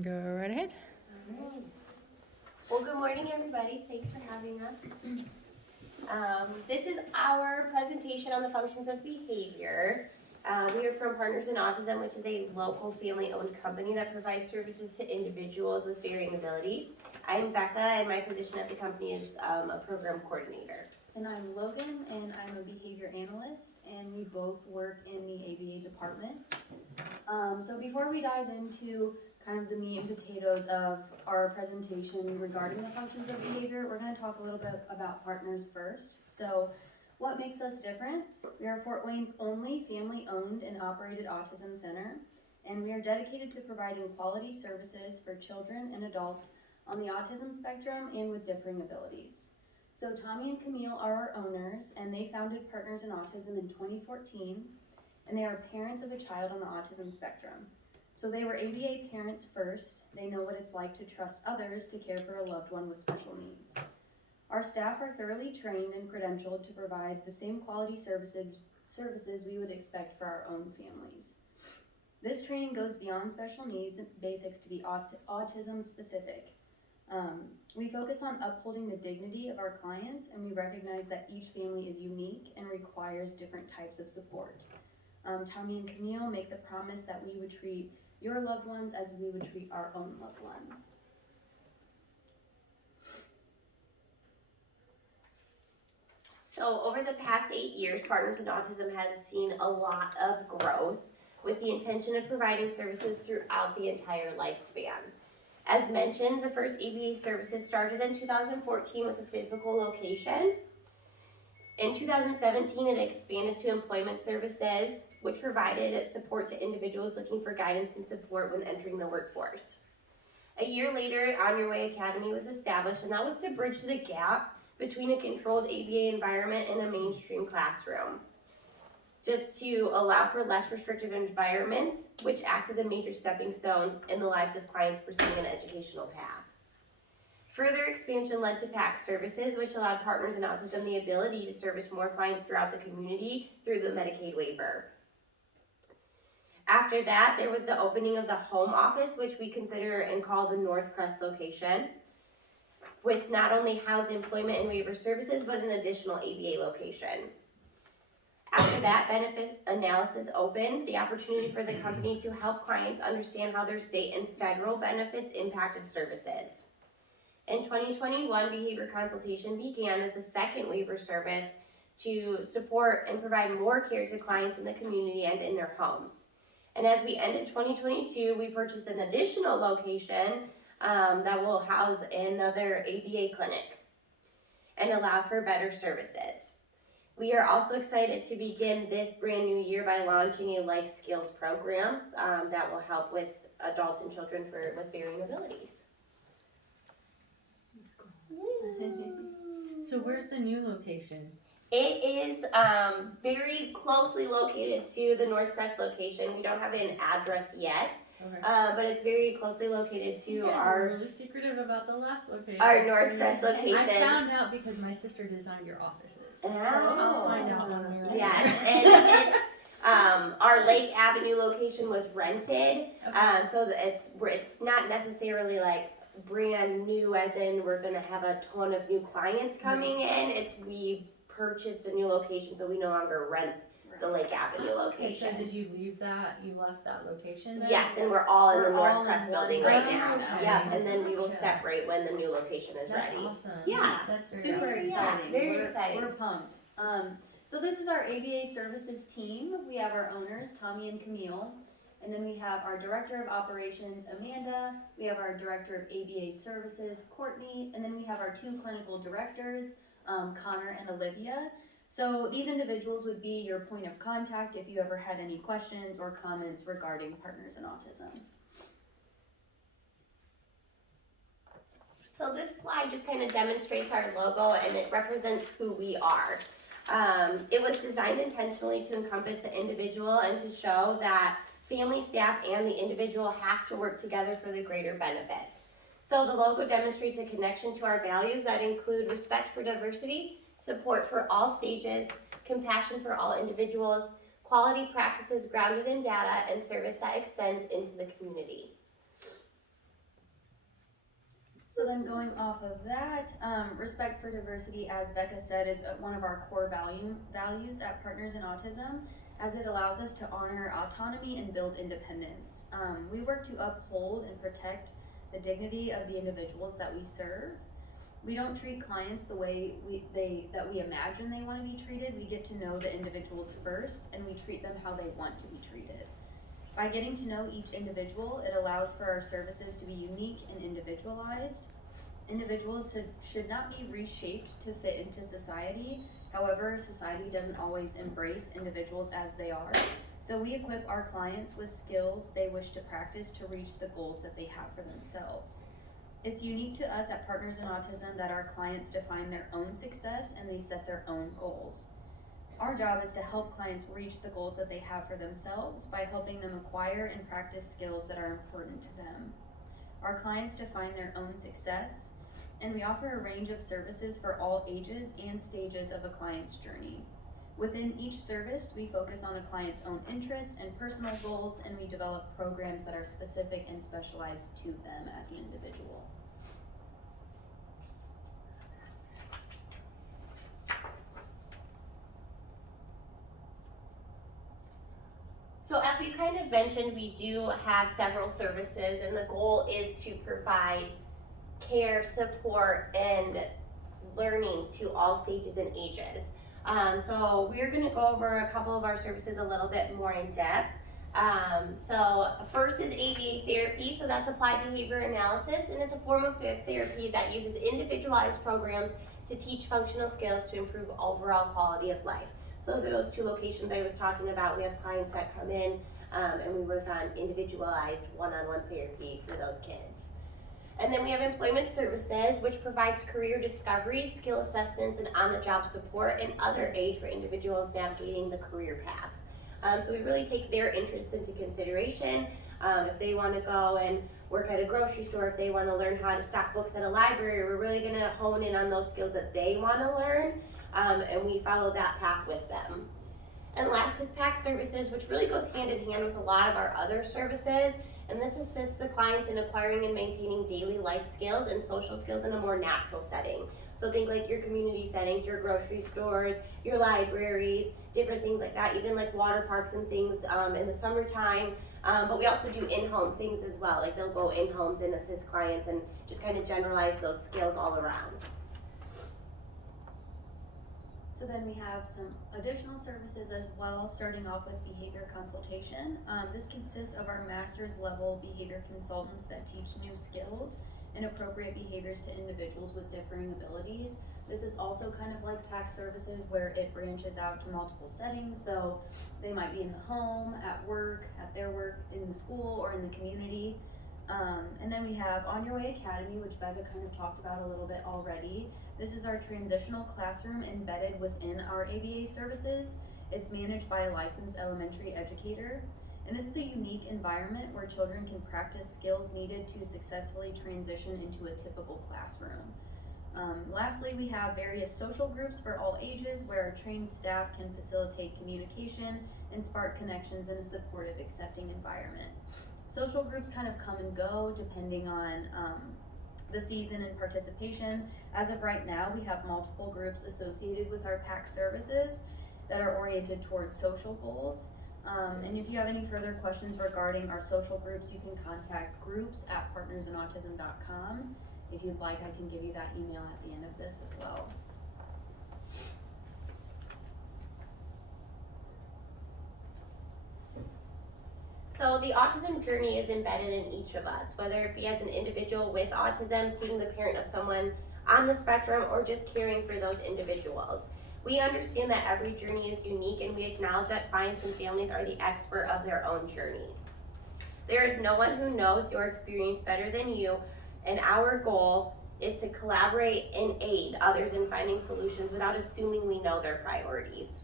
Go right ahead. All right. Well, good morning, everybody. Thanks for having us. This is our presentation on the functions of behavior. We are from Partners in Autism, which is a local family-owned company that provides services to individuals with varying abilities. I'm Becca, and my position at the company is a program coordinator. And I'm Logan, and I'm a behavior analyst, and we both work in the ABA department. So before we dive into kind of the meat and potatoes of our presentation regarding the functions of behavior, we're going to talk a little bit about Partners first. So what makes us different? We are Fort Wayne's only family-owned and operated autism center, and we are dedicated to providing quality services for children and adults on the autism spectrum and with differing abilities. So Tommy and Camille are our owners, and they founded Partners in Autism in 2014, and they are parents of a child on the autism spectrum. So they were ABA parents first. They know what it's like to trust others to care for a loved one with special needs. Our staff are thoroughly trained and credentialed to provide the same quality services we would expect for our own families. This training goes beyond special needs and basics to be autism specific. We focus on upholding the dignity of our clients, and we recognize that each family is unique and requires different types of support. Tommy and Camille make the promise that we would treat your loved ones as we would treat our own loved ones. So over the past 8 years, Partners in Autism has seen a lot of growth with the intention of providing services throughout the entire lifespan. As mentioned, the first ABA services started in 2014 with a physical location. In 2017, it expanded to employment services, which provided support to individuals looking for guidance and support when entering the workforce. A year later, On Your Way Academy was established, and that was to bridge the gap between a controlled ABA environment and a mainstream classroom, just to allow for less restrictive environments, which acts as a major stepping stone in the lives of clients pursuing an educational path. Further expansion led to PAC services, which allowed Partners in Autism the ability to service more clients throughout the community through the Medicaid waiver. After that, there was the opening of the home office, which we consider and call the North Crest location, which not only housed employment and waiver services, but an additional ABA location. After that, benefit analysis opened the opportunity for the company to help clients understand how their state and federal benefits impacted services. In 2021, behavior consultation began as the second waiver service to support and provide more care to clients in the community and in their homes. And as we ended 2022, we purchased an additional location that will house another ABA clinic and allow for better services. We are also excited to begin this brand new year by launching a life skills program that will help with adults and children with varying abilities. So where's the new location? It is very closely located to the North Crest location. We don't have an address yet, Okay. but it's very closely located to You guys our are really secretive about the last location. North Crest location. I found out because my sister designed your offices. So Oh. I'll find out when we're ready. Yes, and it's our Lake Avenue location was rented, Okay. so it's not necessarily like brand new, as in we're gonna have a ton of new clients coming in. It's we purchased a new location, so we no longer rent the Lake Avenue Okay, location. so did you leave that? You left that location then? Yes, and we're all in the We're all North in Crest one building right building. now. Okay. Yep, and then we will Gotcha. separate when the new location is That's ready. awesome. Yeah. That's very Super awesome. exciting. very we're, exciting. We're pumped. So this is our ABA services team. We have our owners, Tommy and Camille. And then we have our Director of Operations, Amanda. We have our Director of ABA Services, Courtney. And then we have our two clinical directors, Connor and Olivia. So these individuals would be your point of contact if you ever had any questions or comments regarding Partners in Autism. So this slide just kind of demonstrates our logo, and it represents who we are. It was designed intentionally to encompass the individual and to show that family, staff, and the individual have to work together for the greater benefit. So the logo demonstrates a connection to our values that include respect for diversity, support for all stages, compassion for all individuals, quality practices grounded in data, and service that extends into the community. So then going off of that, respect for diversity, as Becca said, is one of our core values at Partners in Autism, as it allows us to honor autonomy and build independence. We work to uphold and protect the dignity of the individuals that we serve. We don't treat clients the way that we imagine they want to be treated. We get to know the individuals first, and we treat them how they want to be treated. By getting to know each individual, it allows for our services to be unique and individualized. Individuals should not be reshaped to fit into society. However, society doesn't always embrace individuals as they are. So we equip our clients with skills they wish to practice to reach the goals that they have for themselves. It's unique to us at Partners in Autism that our clients define their own success and they set their own goals. Our job is to help clients reach the goals that they have for themselves by helping them acquire and practice skills that are important to them. Our clients define their own success, and we offer a range of services for all ages and stages of a client's journey. Within each service, we focus on a client's own interests and personal goals, and we develop programs that are specific and specialized to them as an individual. So as we kind of mentioned, we do have several services, and the goal is to provide care, support, and learning to all stages and ages. So we're going to go over a couple of our services a little bit more in depth. So first is ABA therapy, so that's applied behavior analysis, and it's a form of therapy that uses individualized programs to teach functional skills to improve overall quality of life. So those are those two locations I was talking about. We have clients that come in and we work on individualized one-on-one therapy for those kids. And then we have employment services, which provides career discovery, skill assessments, and on-the-job support and other aid for individuals navigating the career paths. So we really take their interests into consideration. If they want to go and work at a grocery store, if they want to learn how to stock books at a library, we're really going to hone in on those skills that they want to learn, and we follow that path with them. And last is PAC services, which really goes hand in hand with a lot of our other services. And this assists the clients in acquiring and maintaining daily life skills and social skills in a more natural setting. So think like your community settings, your grocery stores, your libraries, different things like that, even like water parks and things in the summertime. But we also do in-home things as well. Like they'll go in homes and assist clients and just kind of generalize those skills all around. So then we have some additional services as well, starting off with behavior consultation. This consists of our master's level behavior consultants that teach new skills and appropriate behaviors to individuals with differing abilities. This is also kind of like PAC services where it branches out to multiple settings. So they might be in the home, at work, at their work, in the school, or in the community. And then we have On Your Way Academy, which Becca kind of talked about a little bit already. This is our transitional classroom embedded within our ABA services. It's managed by a licensed elementary educator. And this is a unique environment where children can practice skills needed to successfully transition into a typical classroom. Lastly, we have various social groups for all ages where our trained staff can facilitate communication and spark connections in a supportive, accepting environment. Social groups kind of come and go depending on the season and participation. As of right now, we have multiple groups associated with our PAC services that are oriented towards social goals. And if you have any further questions regarding our social groups, you can contact groups@partnersinautism.com. If you'd like, I can give you that email at the end of this as well. So the autism journey is embedded in each of us, whether it be as an individual with autism, being the parent of someone on the spectrum, or just caring for those individuals. We understand that every journey is unique, and we acknowledge that clients and families are the expert of their own journey. There is no one who knows your experience better than you, and our goal is to collaborate and aid others in finding solutions without assuming we know their priorities.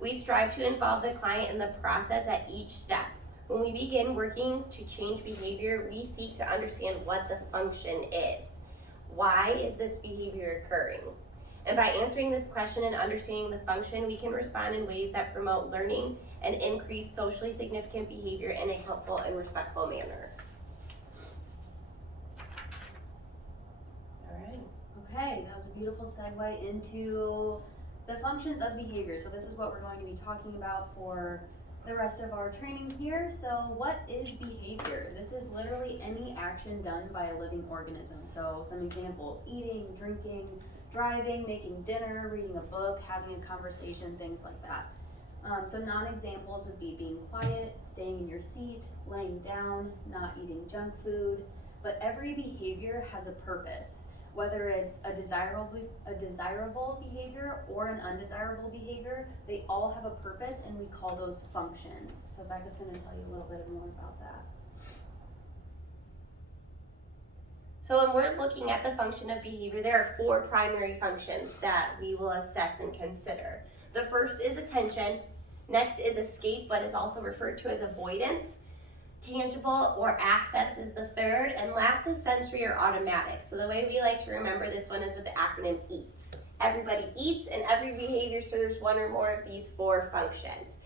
We strive to involve the client in the process at each step. When we begin working to change behavior, we seek to understand what the function is. Why is this behavior occurring? And by answering this question and understanding the function, we can respond in ways that promote learning and increase socially significant behavior in a helpful and respectful manner. beautiful segue into the functions of behavior. So this is what we're going to be talking about for the rest of our training here. So what is behavior? This is literally any action done by a living organism. So some examples: eating, drinking, driving, making dinner, reading a book, having a conversation, things like that. So non-examples would be being quiet, staying in your seat, laying down, not eating junk food. But every behavior has a purpose, whether it's a desirable behavior or an undesirable behavior. They all have a purpose, and we call those functions. So Becca's going to tell you a little bit more about that. So when we're looking at the function of behavior, there are 4 primary functions that we will assess and consider. The first is attention. Next is escape, but is also referred to as avoidance. Tangible or access is the third, and last is sensory or automatic. So the way we like to remember this one is with the acronym EATS. Everybody eats, and every behavior serves one or more of these 4 functions.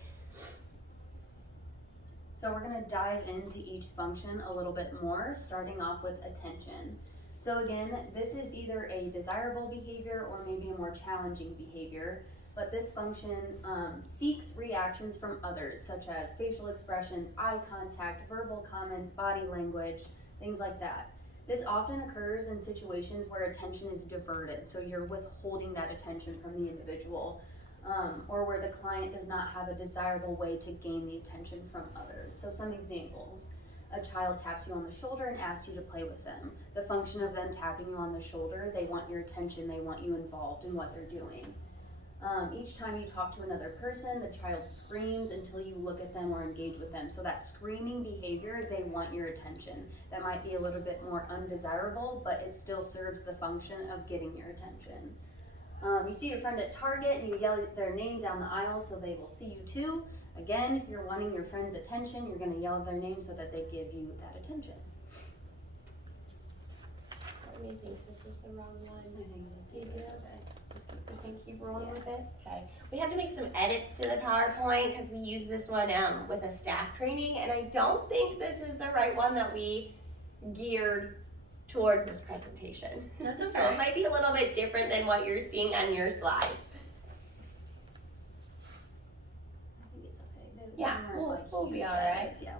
So we're going to dive into each function a little bit more, starting off with attention. So again, this is either a desirable behavior or maybe a more challenging behavior, but this function seeks reactions from others, such as facial expressions, eye contact, verbal comments, body language, things like that. This often occurs in situations where attention is diverted, so you're withholding that attention from the individual. Or where the client does not have a desirable way to gain the attention from others. So some examples: a child taps you on the shoulder and asks you to play with them. The function of them tapping you on the shoulder, they want your attention, they want you involved in what they're doing. Each time you talk to another person, the child screams until you look at them or engage with them. So that screaming behavior, they want your attention. That might be a little bit more undesirable, but it still serves the function of getting your attention. You see your friend at Target and you yell their name down the aisle so they will see you too. Again, you're wanting your friend's attention. You're going to yell their name so that they give you that attention. Courtney thinks this is the wrong one. I think it is. You do? Okay. Just keep You can keep rolling Yeah. with it? Okay. We had to make some edits to the PowerPoint because we use this one with a staff training, and I don't think this is the right one that we geared towards this presentation. That's So okay. it might be a little bit different than what you're seeing on your slides. I think it's okay. Yeah, They weren't, we'll be huge all right. edits. Yeah.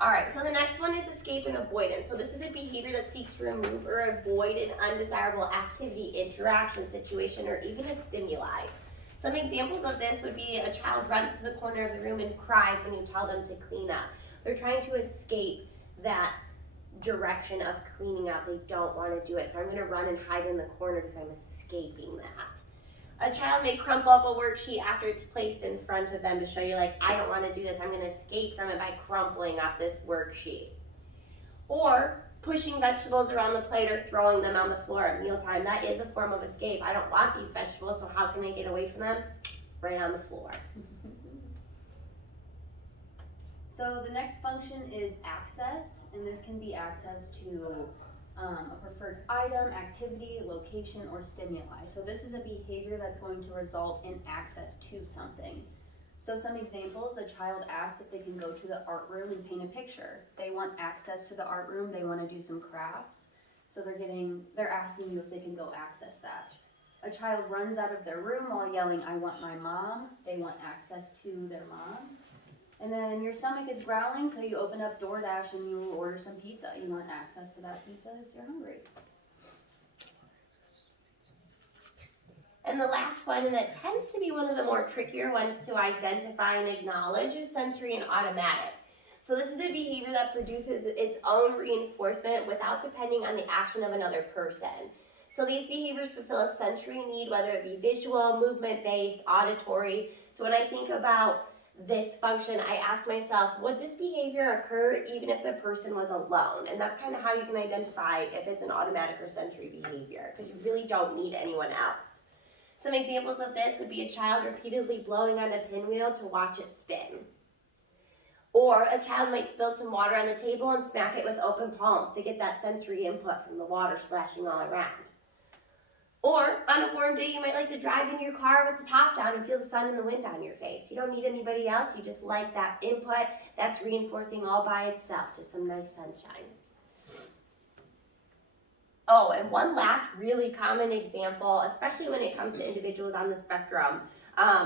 All right, so the next one is escape and avoidance. So this is a behavior that seeks to remove or avoid an undesirable activity, interaction, situation, or even a stimuli. Some examples of this would be a child runs to the corner of the room and cries when you tell them to clean up. They're trying to escape that direction of cleaning up. They don't want to do it, so I'm going to run and hide in the corner because I'm escaping that. A child may crumple up a worksheet after it's placed in front of them to show you, like, I don't want to do this. I'm going to escape from it by crumpling up this worksheet. Or pushing vegetables around the plate or throwing them on the floor at mealtime. That is a form of escape. I don't want these vegetables, so how can I get away from them? Right on the floor. So the next function is access, and this can be access to a preferred item, activity, location, or stimuli. So this is a behavior that's going to result in access to something. So some examples: a child asks if they can go to the art room and paint a picture. They want access to the art room, they want to do some crafts. So they're asking you if they can go access that. A child runs out of their room while yelling, "I want my mom." They want access to their mom. And then your stomach is growling, so you open up DoorDash and you order some pizza. You want access to that pizza as you're hungry. And the last one, and that tends to be one of the more trickier ones to identify and acknowledge, is sensory and automatic. So this is a behavior that produces its own reinforcement without depending on the action of another person. So these behaviors fulfill a sensory need, whether it be visual, movement-based, auditory. So when I think about this function, I ask myself, would this behavior occur even if the person was alone? And that's kind of how you can identify if it's an automatic or sensory behavior, because you really don't need anyone else. Some examples of this would be a child repeatedly blowing on a pinwheel to watch it spin. Or a child might spill some water on the table and smack it with open palms to get that sensory input from the water splashing all around. Or on a warm day, you might like to drive in your car with the top down and feel the sun and the wind on your face. You don't need anybody else. You just like that input. That's reinforcing all by itself. Just some nice sunshine. Oh, And one last really common example, especially when it comes to individuals on the spectrum,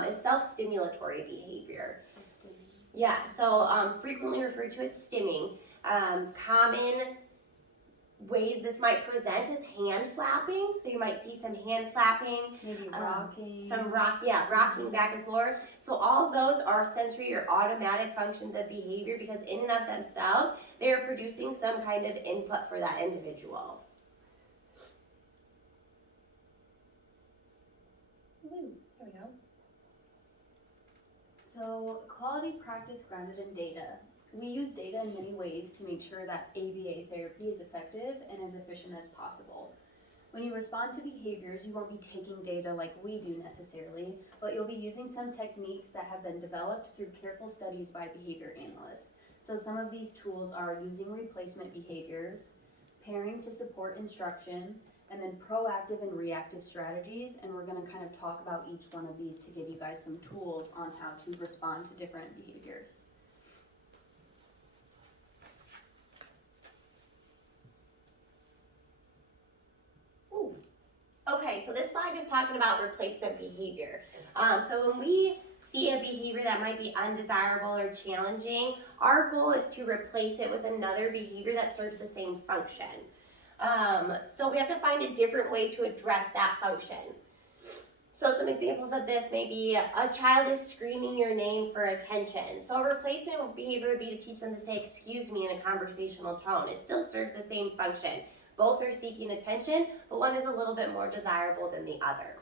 is self-stimulatory behavior. Yeah, so frequently referred to as stimming. Common ways this might present is hand flapping. So you might see some hand flapping. Maybe rocking. Rocking back and forth. So all of those are sensory or automatic functions of behavior because in and of themselves, they are producing some kind of input for that individual. There we go. So, quality practice grounded in data. We use data in many ways to make sure that ABA therapy is effective and as efficient as possible. When you respond to behaviors, you won't be taking data like we do necessarily, but you'll be using some techniques that have been developed through careful studies by behavior analysts. So some of these tools are using replacement behaviors, pairing to support instruction, and then proactive and reactive strategies, and we're going to kind of talk about each one of these to give you guys some tools on how to respond to different behaviors. Okay, so this slide is talking about replacement behavior. So when we see a behavior that might be undesirable or challenging, our goal is to replace it with another behavior that serves the same function. So we have to find a different way to address that function. So some examples of this may be a child is screaming your name for attention. So a replacement behavior would be to teach them to say excuse me in a conversational tone. It still serves the same function. Both are seeking attention, but one is a little bit more desirable than the other.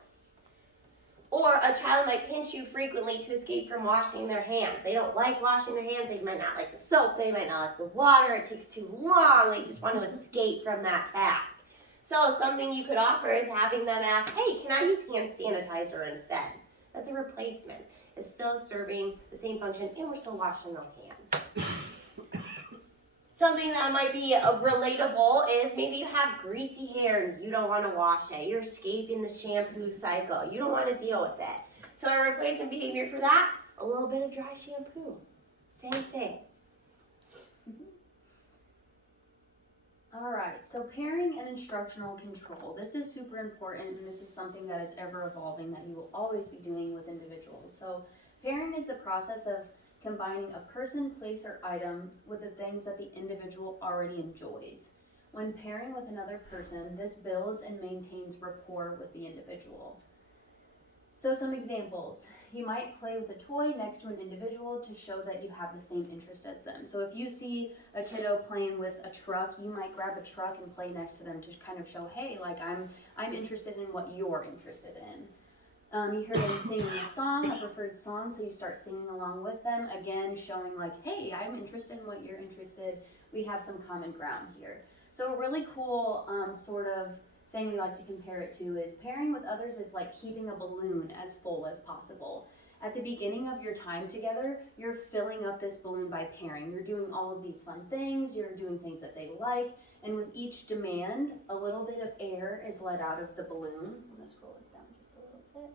Or a child might pinch you frequently to escape from washing their hands. They don't like washing their hands. They might not like the soap. They might not like the water. It takes too long. They just want to escape from that task. So something you could offer is having them ask, hey, can I use hand sanitizer instead? That's a replacement. It's still serving the same function, and we're still washing those hands. Something that might be relatable is maybe you have greasy hair and you don't want to wash it. You're escaping the shampoo cycle. You don't want to deal with it. So a replacement behavior for that, a little bit of dry shampoo. Same thing. All right, so pairing and instructional control. This is super important, and this is something that is ever evolving that you will always be doing with individuals. So pairing is the process of combining a person, place, or items with the things that the individual already enjoys. When pairing with another person, this builds and maintains rapport with the individual. So some examples. You might play with a toy next to an individual to show that you have the same interest as them. So if you see a kiddo playing with a truck, you might grab a truck and play next to them to kind of show, hey, like I'm interested in what you're interested in. You hear them singing a song, a preferred song, so you start singing along with them, again showing like, hey, I'm interested in what you're interested, we have some common ground here. So a really cool sort of thing we like to compare it to is pairing with others is like keeping a balloon as full as possible. At the beginning of your time together, you're filling up this balloon by pairing. You're doing all of these fun things, you're doing things that they like, and with each demand, a little bit of air is let out of the balloon. I'm gonna scroll this down just a little bit.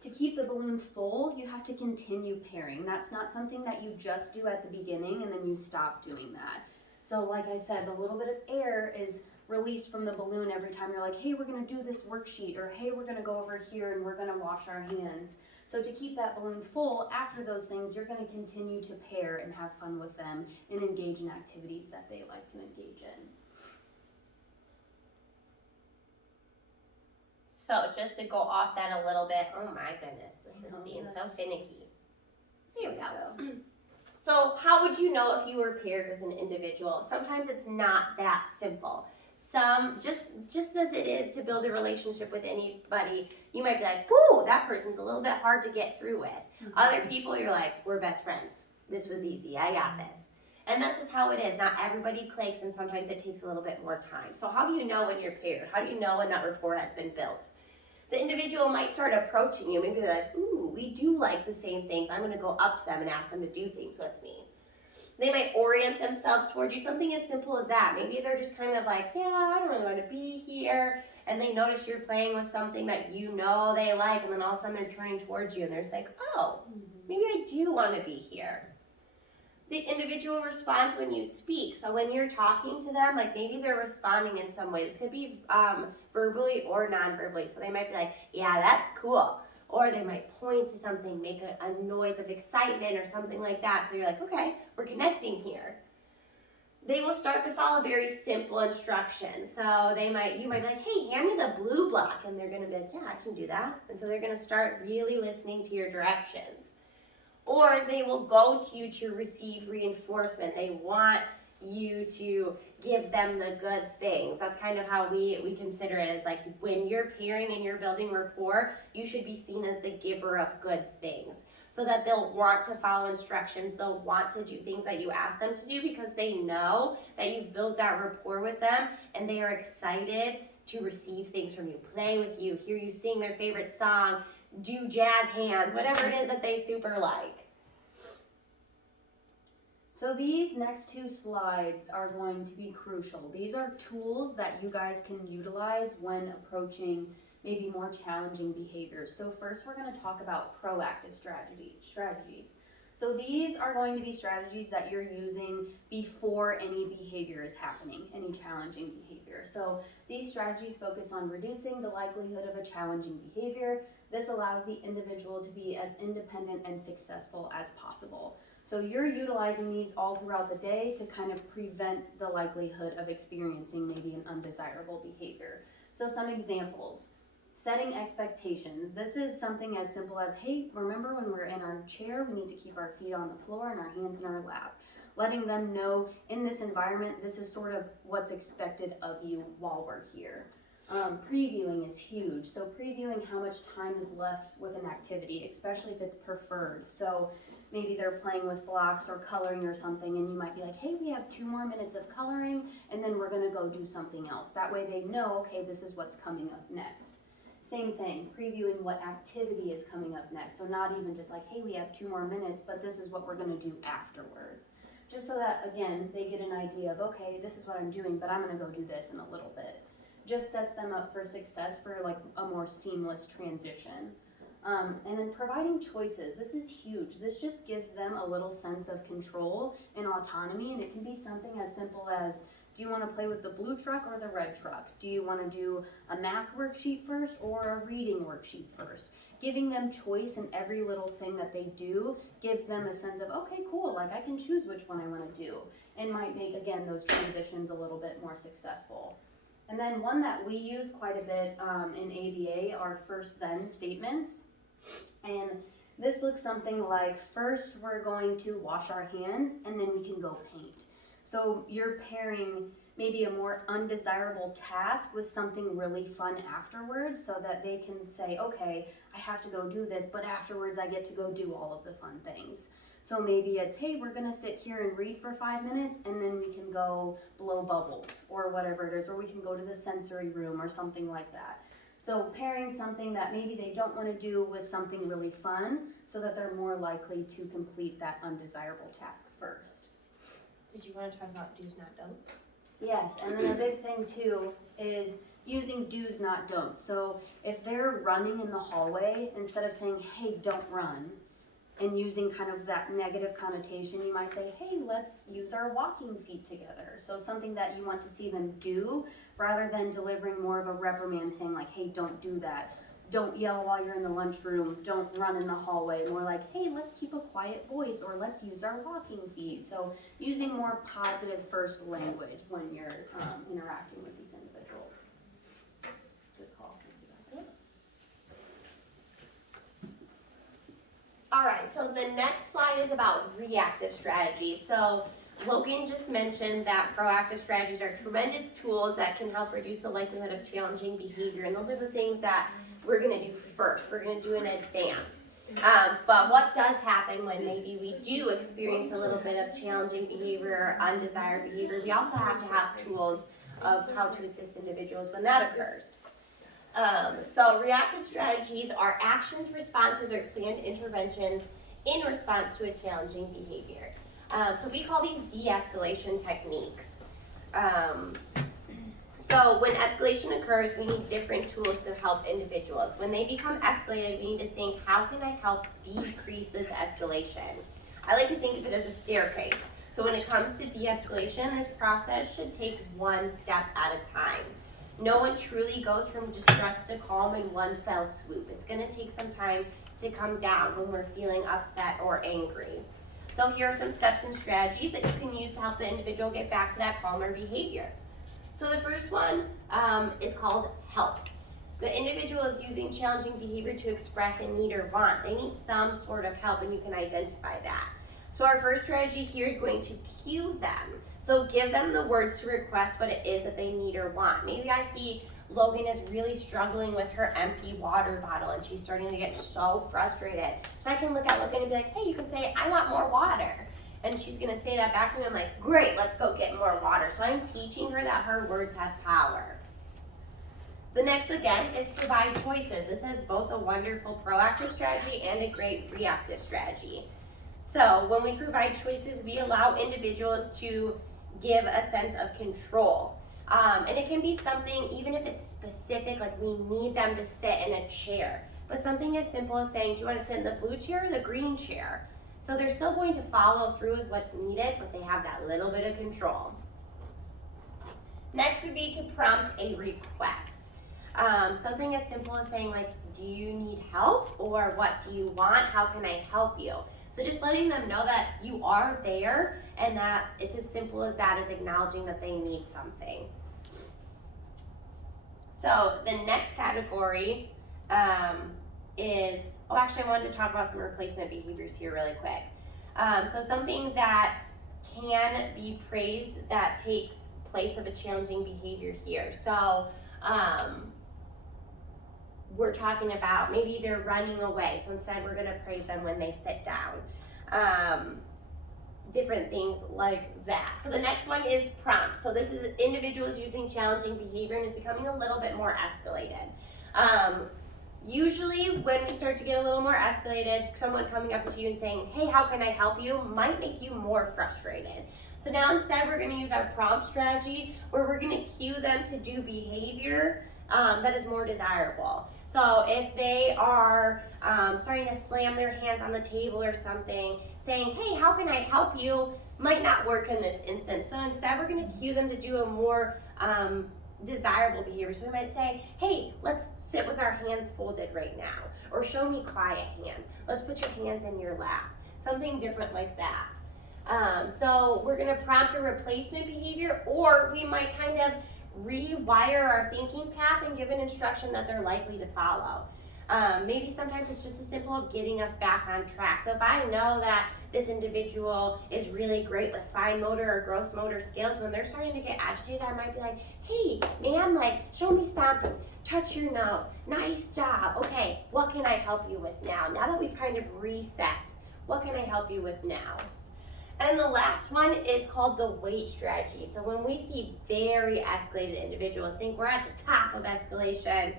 To keep the balloon full, you have to continue pairing. That's not something that you just do at the beginning and then you stop doing that. So like I said, the little bit of air is released from the balloon every time you're like, hey, we're gonna do this worksheet, or hey, we're gonna go over here and we're gonna wash our hands. So to keep that balloon full, after those things, you're gonna continue to pair and have fun with them and engage in activities that they like to engage in. So just to go off that a little bit, oh my goodness, this is being so finicky. Here we go. So how would you know if you were paired with an individual? Sometimes it's not that simple. Just as it is to build a relationship with anybody, you might be like, ooh, that person's a little bit hard to get through with. Mm-hmm. Other people, you're like, we're best friends. This was easy, I got this. And that's just how it is. Not everybody clicks, and sometimes it takes a little bit more time. So how do you know when you're paired? How do you know when that rapport has been built? The individual might start approaching you. Maybe they're like, ooh, we do like the same things. I'm going to go up to them and ask them to do things with me. They might orient themselves towards you, something as simple as that. Maybe they're just kind of like, yeah, I don't really want to be here. And they notice you're playing with something that you know they like, and then all of a sudden they're turning towards you, and they're just like, oh, maybe I do want to be here. The individual responds when you speak. So when you're talking to them, like maybe they're responding in some way. This could be verbally or non-verbally. So they might be like, yeah, that's cool. Or they might point to something, make a noise of excitement or something like that. So you're like, okay, we're connecting here. They will start to follow very simple instructions. So you might be like, hey, hand me the blue block. And they're gonna be like, yeah, I can do that. And so they're gonna start really listening to your directions. Or they will go to you to receive reinforcement. They want you to give them the good things. That's kind of how we consider it, as like when you're pairing and you're building rapport, you should be seen as the giver of good things, so that they'll want to follow instructions. They'll want to do things that you ask them to do because they know that you've built that rapport with them, and they are excited to receive things from you, play with you, hear you sing their favorite song, do jazz hands, whatever it is that they super like. So these next two slides are going to be crucial. These are tools that you guys can utilize when approaching maybe more challenging behaviors. So first we're going to talk about proactive strategies. So these are going to be strategies that you're using before any behavior is happening, any challenging behavior. So these strategies focus on reducing the likelihood of a challenging behavior. This allows the individual to be as independent and successful as possible. So you're utilizing these all throughout the day to kind of prevent the likelihood of experiencing maybe an undesirable behavior. So some examples: setting expectations. This is something as simple as, hey, remember when we're in our chair, we need to keep our feet on the floor and our hands in our lap. Letting them know in this environment, this is sort of what's expected of you while we're here. Previewing is huge. So previewing how much time is left with an activity, especially if it's preferred. So maybe they're playing with blocks or coloring or something, and you might be like, hey, we have 2 more minutes of coloring, and then we're gonna go do something else. That way they know, okay, this is what's coming up next. Same thing, previewing what activity is coming up next. So not even just like, hey, we have 2 more minutes, but this is what we're gonna do afterwards. Just so that, again, they get an idea of, okay, this is what I'm doing, but I'm gonna go do this in a little bit. Just sets them up for success for like a more seamless transition. And then providing choices. This is huge. This just gives them a little sense of control and autonomy, and it can be something as simple as, do you want to play with the blue truck or the red truck? Do you want to do a math worksheet first or a reading worksheet first? Giving them choice in every little thing that they do gives them a sense of, okay, cool, like I can choose which one I want to do, and might make, again, those transitions a little bit more successful. And then one that we use quite a bit in ABA are first then statements. And this looks something like, first we're going to wash our hands and then we can go paint. So you're pairing maybe a more undesirable task with something really fun afterwards, so that they can say, okay, I have to go do this, but afterwards I get to go do all of the fun things. So maybe it's, hey, we're gonna sit here and read for 5 minutes, and then we can go blow bubbles or whatever it is, or we can go to the sensory room or something like that. So pairing something that maybe they don't want to do with something really fun, so that they're more likely to complete that undesirable task first. Did you want to talk about do's, not don'ts? Yes, and then a big thing too is using do's, not don'ts. So if they're running in the hallway, instead of saying, hey, don't run, and using kind of that negative connotation, you might say, hey, let's use our walking feet together. So something that you want to see them do, rather than delivering more of a reprimand saying like, hey, don't do that. Don't yell while you're in the lunchroom. Don't run in the hallway. More like, hey, let's keep a quiet voice, or let's use our walking feet. So using more positive first language when you're interacting with these individuals. Good call. All right, so the next slide is about reactive strategies. So Logan just mentioned that proactive strategies are tremendous tools that can help reduce the likelihood of challenging behavior. And those are the things that we're gonna do first. We're gonna do in advance. But what does happen when maybe we do experience a little bit of challenging behavior or undesired behavior? We also have to have tools of how to assist individuals when that occurs. So reactive strategies are actions, responses, or planned interventions in response to a challenging behavior. So we call these de-escalation techniques. So when escalation occurs, we need different tools to help individuals. When they become escalated, we need to think, how can I help decrease this escalation? I like to think of it as a staircase. So when it comes to de-escalation, this process should take one step at a time. No one truly goes from distress to calm in one fell swoop. It's gonna take some time to come down when we're feeling upset or angry. So here are some steps and strategies that you can use to help the individual get back to that calmer behavior. So the first one is called help. The individual is using challenging behavior to express a need or want. They need some sort of help, and you can identify that. So our first strategy here is going to cue them. So give them the words to request what it is that they need or want. Maybe I see Logan is really struggling with her empty water bottle and she's starting to get so frustrated. So I can look at Logan and be like, hey, you can say, I want more water. And she's gonna say that back to me. I'm like, great, let's go get more water. So I'm teaching her that her words have power. The next, again, is provide choices. This is both a wonderful proactive strategy and a great reactive strategy. So when we provide choices, we allow individuals to give a sense of control. And it can be something, even if it's specific, like we need them to sit in a chair, but something as simple as saying, do you want to sit in the blue chair or the green chair? So they're still going to follow through with what's needed, but they have that little bit of control. Next would be to prompt a request. Something as simple as saying, like, do you need help, or what do you want? How can I help you? So just letting them know that you are there and that it's as simple as that, as acknowledging that they need something. So the next category is, actually I wanted to talk about some replacement behaviors here really quick. So something that can be praised that takes place of a challenging behavior here. So we're talking about maybe they're running away, so instead we're gonna praise them when they sit down. Different things like that. So the next one is prompt. So this is individuals using challenging behavior and is becoming a little bit more escalated. Usually when we start to get a little more escalated, someone coming up to you and saying, hey, how can I help you, might make you more frustrated. So now instead we're gonna use our prompt strategy where we're gonna cue them to do behavior that is more desirable. So if they are starting to slam their hands on the table or something, saying, hey, how can I help you, might not work in this instance. So instead we're gonna cue them to do a more desirable behavior. So we might say, hey, let's sit with our hands folded right now, or show me quiet hands. Let's put your hands in your lap. Something different like that. So we're gonna prompt a replacement behavior, or we might kind of rewire our thinking path and give an instruction that they're likely to follow. Maybe sometimes it's just as simple as getting us back on track. So if I know that this individual is really great with fine motor or gross motor skills, when they're starting to get agitated, I might be like, hey, man, like, show me stomping, touch your nose, nice job. Okay, what can I help you with now? Now that we've kind of reset, what can I help you with now? And the last one is called the wait strategy. So when we see very escalated individuals, think we're at the top of escalation.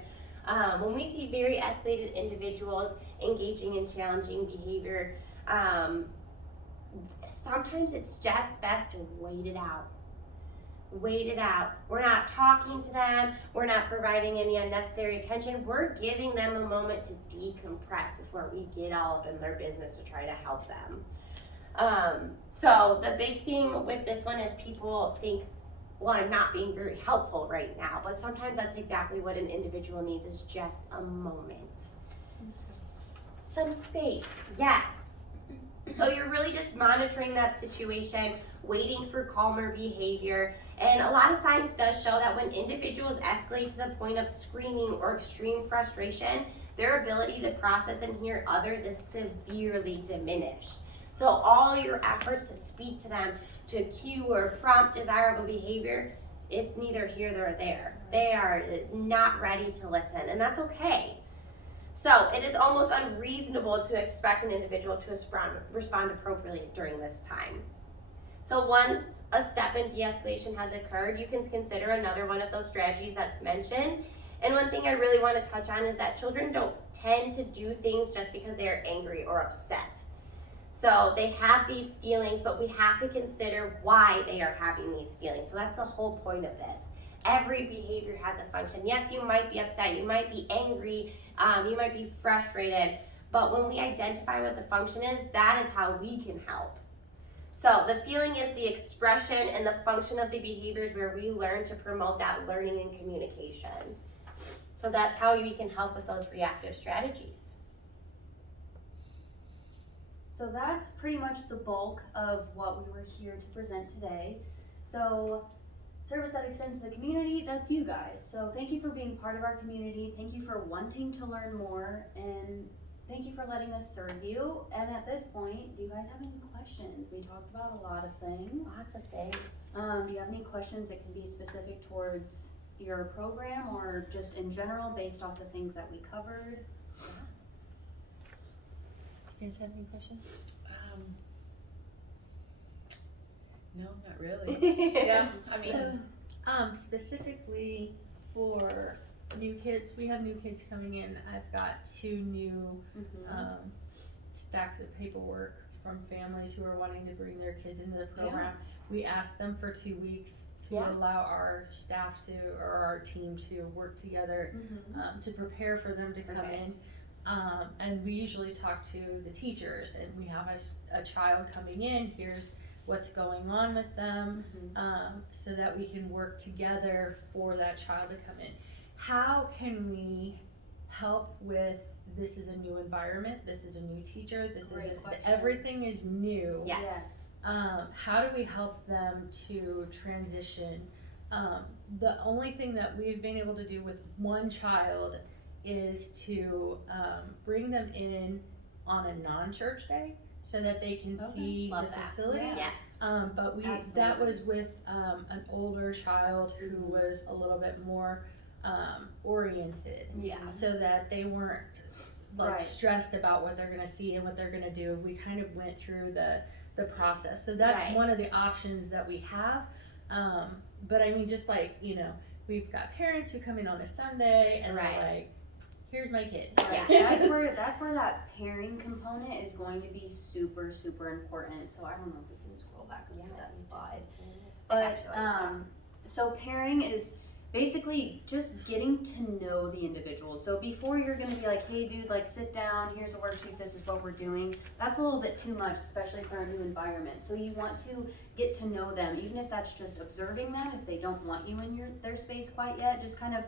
When we see very escalated individuals engaging in challenging behavior, sometimes it's just best to wait it out. Wait it out. We're not talking to them. We're not providing any unnecessary attention. We're giving them a moment to decompress before we get all up in their business to try to help them. So the big thing with this one is people think, well, I'm not being very helpful right now, but sometimes that's exactly what an individual needs, is just a moment. Some space. Some space, yes. So you're really just monitoring that situation, waiting for calmer behavior. And a lot of science does show that when individuals escalate to the point of screaming or extreme frustration, their ability to process and hear others is severely diminished. So all your efforts to speak to them, to cue or prompt desirable behavior, it's neither here nor there. They are not ready to listen, and that's okay. So it is almost unreasonable to expect an individual to respond appropriately during this time. So once a step in de-escalation has occurred, you can consider another one of those strategies that's mentioned. And one thing I really want to touch on is that children don't tend to do things just because they are angry or upset. So they have these feelings, but we have to consider why they are having these feelings. So that's the whole point of this. Every behavior has a function. Yes, you might be upset, you might be angry, you might be frustrated, But when we identify what the function is, that is how we can help. So the feeling is the expression, and the function of the behaviors where we learn to promote that learning and communication. So that's how we can help with those reactive strategies. So that's pretty much the bulk of what we were here to present today. So service that extends to the community, that's you guys. So thank you for being part of our community. Thank you for wanting to learn more, and thank you for letting us serve you. And at this point, do you guys have any questions? We talked about a lot of things. Lots of things. Do you have any questions that can be specific towards your program or just in general based off the things that we covered? You guys have any questions? No, not really. Yeah, I mean, So, specifically for new kids, we have new kids coming in. I've got 2 new stacks of paperwork from families who are wanting to bring their kids into the program. We asked them for 2 weeks to allow our staff to, or our team to work together to prepare for them to come in. And we usually talk to the teachers, and we have a child coming in, here's what's going on with them, so that we can work together for that child to come in. How can we help with, this is a new environment, this is a new teacher, everything is new. Yes. How do we help them to transition? The only thing that we've been able to do with one child is to bring them in on a non-church day so that they can see Love the that. facility. Yes. But that was with an older child who was a little bit more oriented, so that they weren't stressed about what they're gonna see and what they're gonna do. We kind of went through the process. So that's one of the options that we have. But I mean, just like, we've got parents who come in on a Sunday and they're like, here's my kid. That's where that pairing component is going to be super, super important. So I don't know if we can scroll back up to that slide. But so pairing is basically just getting to know the individual. So before you're gonna be like, hey dude, like sit down, here's a worksheet, this is what we're doing. That's a little bit too much, especially for a new environment. So you want to get to know them, even if that's just observing them, if they don't want you in their space quite yet, just kind of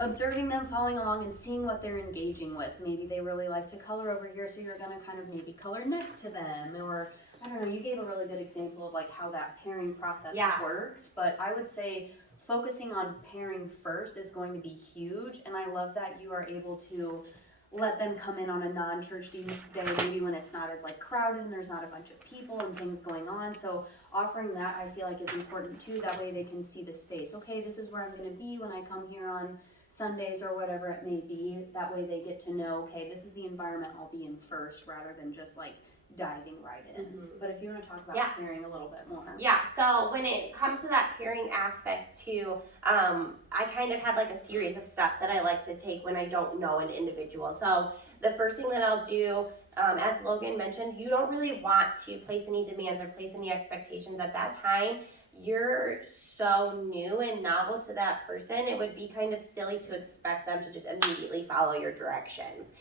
observing them, following along and seeing what they're engaging with. Maybe they really like to color over here, so you're gonna kind of maybe color next to them, or I don't know, you gave a really good example of like how that pairing process works, but I would say focusing on pairing first is going to be huge, and I love that you are able to let them come in on a non-church day, maybe when it's not as like crowded and there's not a bunch of people and things going on. So offering that, I feel like, is important too. That way they can see the space. Okay, this is where I'm going to be when I come here on Sundays or whatever it may be. That way they get to know, okay, this is the environment I'll be in first, rather than just like diving right in. But if you want to talk about pairing a little bit more. So when it comes to that pairing aspect too, I kind of had like a series of steps that I like to take when I don't know an individual. So the first thing that I'll do, as Logan mentioned, you don't really want to place any demands or place any expectations at that time. You're so new and novel to that person, it would be kind of silly to expect them to just immediately follow your directions.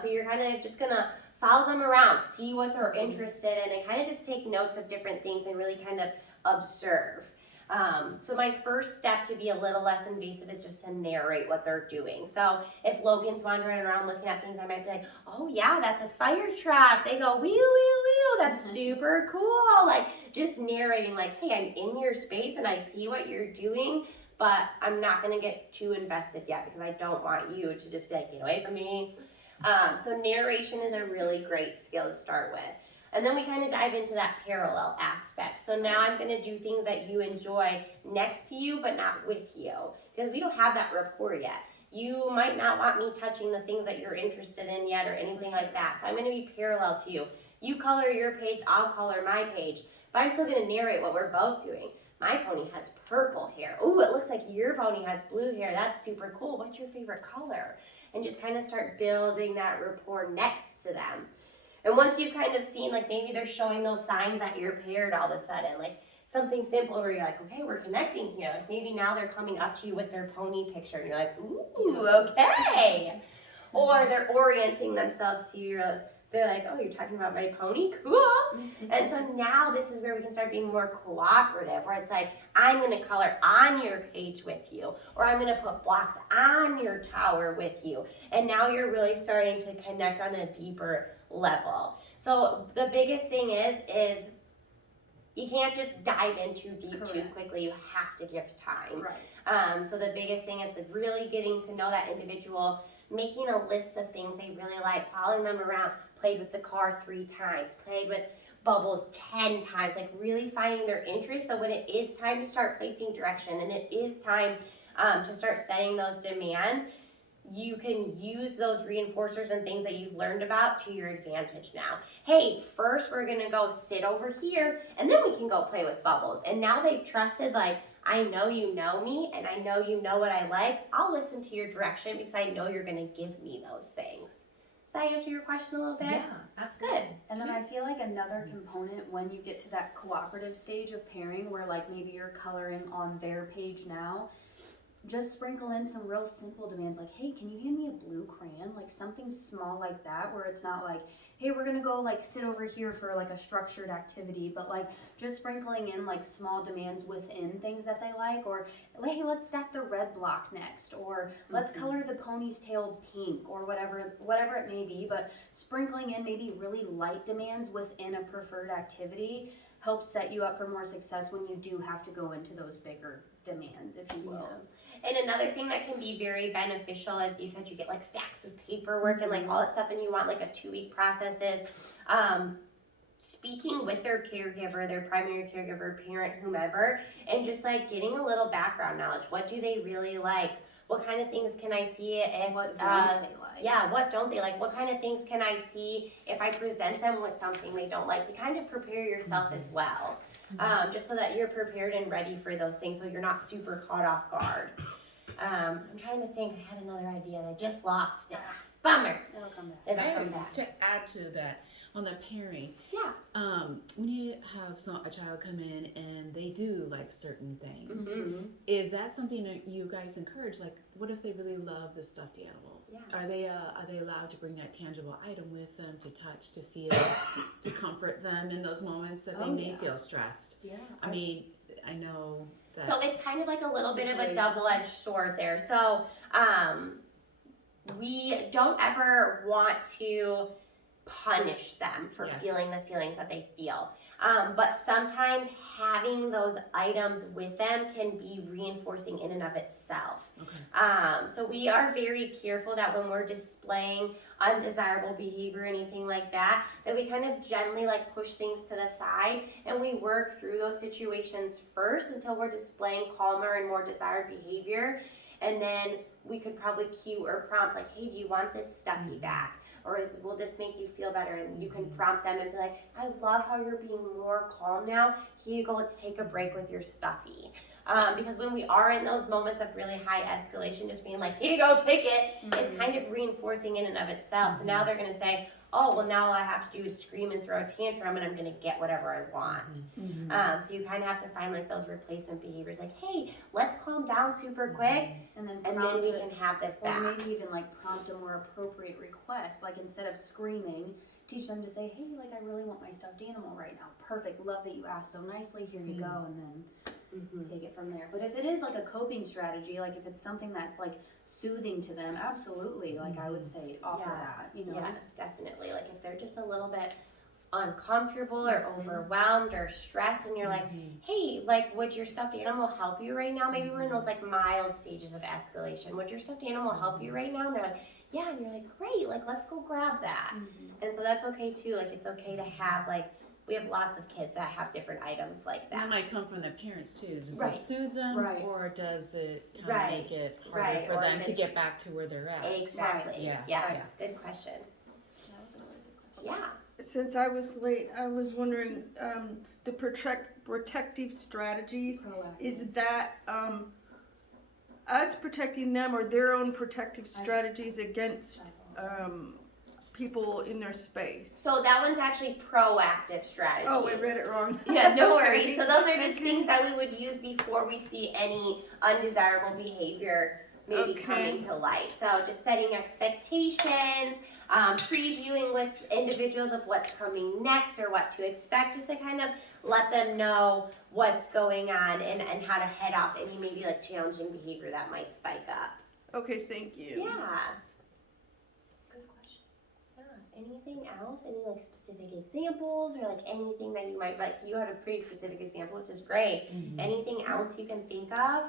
So you're kind of just gonna follow them around, see what they're interested in, and kind of just take notes of different things and really kind of observe. So my first step to be a little less invasive is just to narrate what they're doing. So if Logan's wandering around looking at things, I might be like, oh yeah, that's a fire truck. They go, wheel, wheel, wheel, that's super cool. Like just narrating like, hey, I'm in your space and I see what you're doing, but I'm not gonna get too invested yet because I don't want you to just be like, get away from me. So narration is a really great skill to start with. And then we kind of dive into that parallel aspect. So now I'm going to do things that you enjoy next to you, but not with you, because we don't have that rapport yet. You might not want me touching the things that you're interested in yet or anything like that. So I'm going to be parallel to you. You color your page, I'll color my page, but I'm still going to narrate what we're both doing. My pony has purple hair. Ooh, it looks like your pony has blue hair. That's super cool. What's your favorite color? And just kind of start building that rapport next to them. And once you've kind of seen, like maybe they're showing those signs that you're paired all of a sudden, like something simple where you're like, okay, we're connecting here. Like maybe now they're coming up to you with their pony picture and you're like, ooh, okay. or they're orienting themselves to you. They're like, oh, you're talking about my pony? Cool. And so now this is where we can start being more cooperative, where it's like, I'm going to color on your page with you, or I'm going to put blocks on your tower with you. And now you're really starting to connect on a deeper level. So the biggest thing is you can't just dive in too deep too quickly. You have to give time. Right. So the biggest thing is really getting to know that individual, making a list of things they really like, following them around, played with the car 3 times, played with bubbles 10 times, like really finding their interest. So when it is time to start placing direction and it is time to start setting those demands, you can use those reinforcers and things that you've learned about to your advantage now. Hey, first we're gonna go sit over here and then we can go play with bubbles. And now they've trusted, like, I know you know me and I know you know what I like. I'll listen to your direction because I know you're gonna give me those things. Does that answer your question a little bit? Yeah, absolutely. Good. And then I feel like another component when you get to that cooperative stage of pairing where like maybe you're coloring on their page now, just sprinkle in some real simple demands like, hey, can you hand me a blue crayon? Like something small like that where it's not like, hey, we're gonna go like sit over here for like a structured activity, but like just sprinkling in like small demands within things that they like, or hey, let's stack the red block next, or let's color the pony's tail pink, or whatever it may be, but sprinkling in maybe really light demands within a preferred activity helps set you up for more success when you do have to go into those bigger demands, if you will. And another thing that can be very beneficial, as you said, you get like stacks of paperwork and like all that stuff, and you want like a 2-week process is speaking with their caregiver, their primary caregiver, parent, whomever, and just like getting a little background knowledge. What do they really like? What kind of things can I see if What don't they like? Yeah, what don't they like? What kind of things can I see if I present them with something they don't like, to kind of prepare yourself as well. Just so that you're prepared and ready for those things, so you're not super caught off guard. I'm trying to think. I had another idea and I just lost it. Bummer. It'll come back. It'll come back. To add to that, on the pairing, Yeah. when you have a child come in and they do like certain things, Mhm. is that something that you guys encourage? Like, what if they really love the stuffed animal? Yeah. Are they allowed to bring that tangible item with them to touch, to feel, to comfort them in those moments that they may feel stressed? Yeah. I mean, I know that. So it's kind of like a little bit of a Situation. double-edged sword there. So we don't ever want to punish them for Yes. feeling the feelings that they feel. But sometimes having those items with them can be reinforcing in and of itself. Okay. So we are very careful that when we're displaying undesirable behavior or anything like that, that we kind of gently like push things to the side and we work through those situations first until we're displaying calmer and more desired behavior. And then we could probably cue or prompt like, hey, do you want this stuffy back? Or will this make you feel better? And you can prompt them and be like, I love how you're being more calm now. Here you go, let's take a break with your stuffy. Because when we are in those moments of really high escalation, just being like, here you go, take it, it's kind of reinforcing in and of itself. So now they're gonna say, oh, well now all I have to do is scream and throw a tantrum and I'm gonna get whatever I want. So you kind of have to find like those replacement behaviors, like, hey, let's calm down super quick, And then and then we can have this or back. maybe even like prompt a more appropriate request. Like instead of screaming, teach them to say, hey, like I really want my stuffed animal right now. Perfect. Love that you asked so nicely. Here you go. And then take it from there. But if it is like a coping strategy, like if it's something that's like soothing to them, absolutely. Like I would say offer that, you know? Yeah, definitely. Like if they're just a little bit uncomfortable or overwhelmed or stressed and you're like, hey, like would your stuffed animal help you right now? Maybe we're in those like mild stages of escalation. Would your stuffed animal help you right now? And they're like, yeah, and you're like, great, like let's go grab that. And so that's okay too. Like it's okay to have like, we have lots of kids that have different items like And that. that might come from the parents too. Does Right. it soothe them, Right. or does it kind Right. of make it harder Right. for Or them is to it- get back to where they're at? Exactly. Yeah. Yes. Good question. That was a really good question. Yeah. Since I was late, I was wondering, the protective strategies, Proactive. is that, us protecting them or their own protective strategies against, people in their space? So that one's actually proactive strategies. Oh, I read it wrong. Yeah, no Okay. worries. So those are just things that we would use before we see any undesirable behavior maybe Okay. coming to light. So just setting expectations, previewing with individuals of what's coming next or what to expect, just to kind of let them know what's going on and how to head off any maybe like challenging behavior that might spike up. Okay, thank you. Yeah. Good questions. Yeah. Anything else? Any like specific examples or like anything that you might like? You had a pretty specific example, which is great. Anything else you can think of?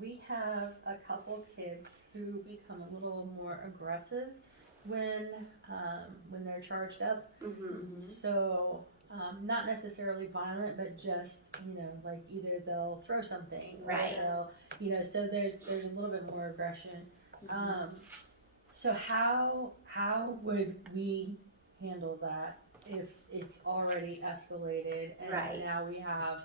We have a couple kids who become a little more aggressive when they're charged up. Mm-hmm. So, not necessarily violent, but just, like either they'll throw something, or Right. they'll, so there's a little bit more aggression. So how would we handle that if it's already escalated and Right. now we have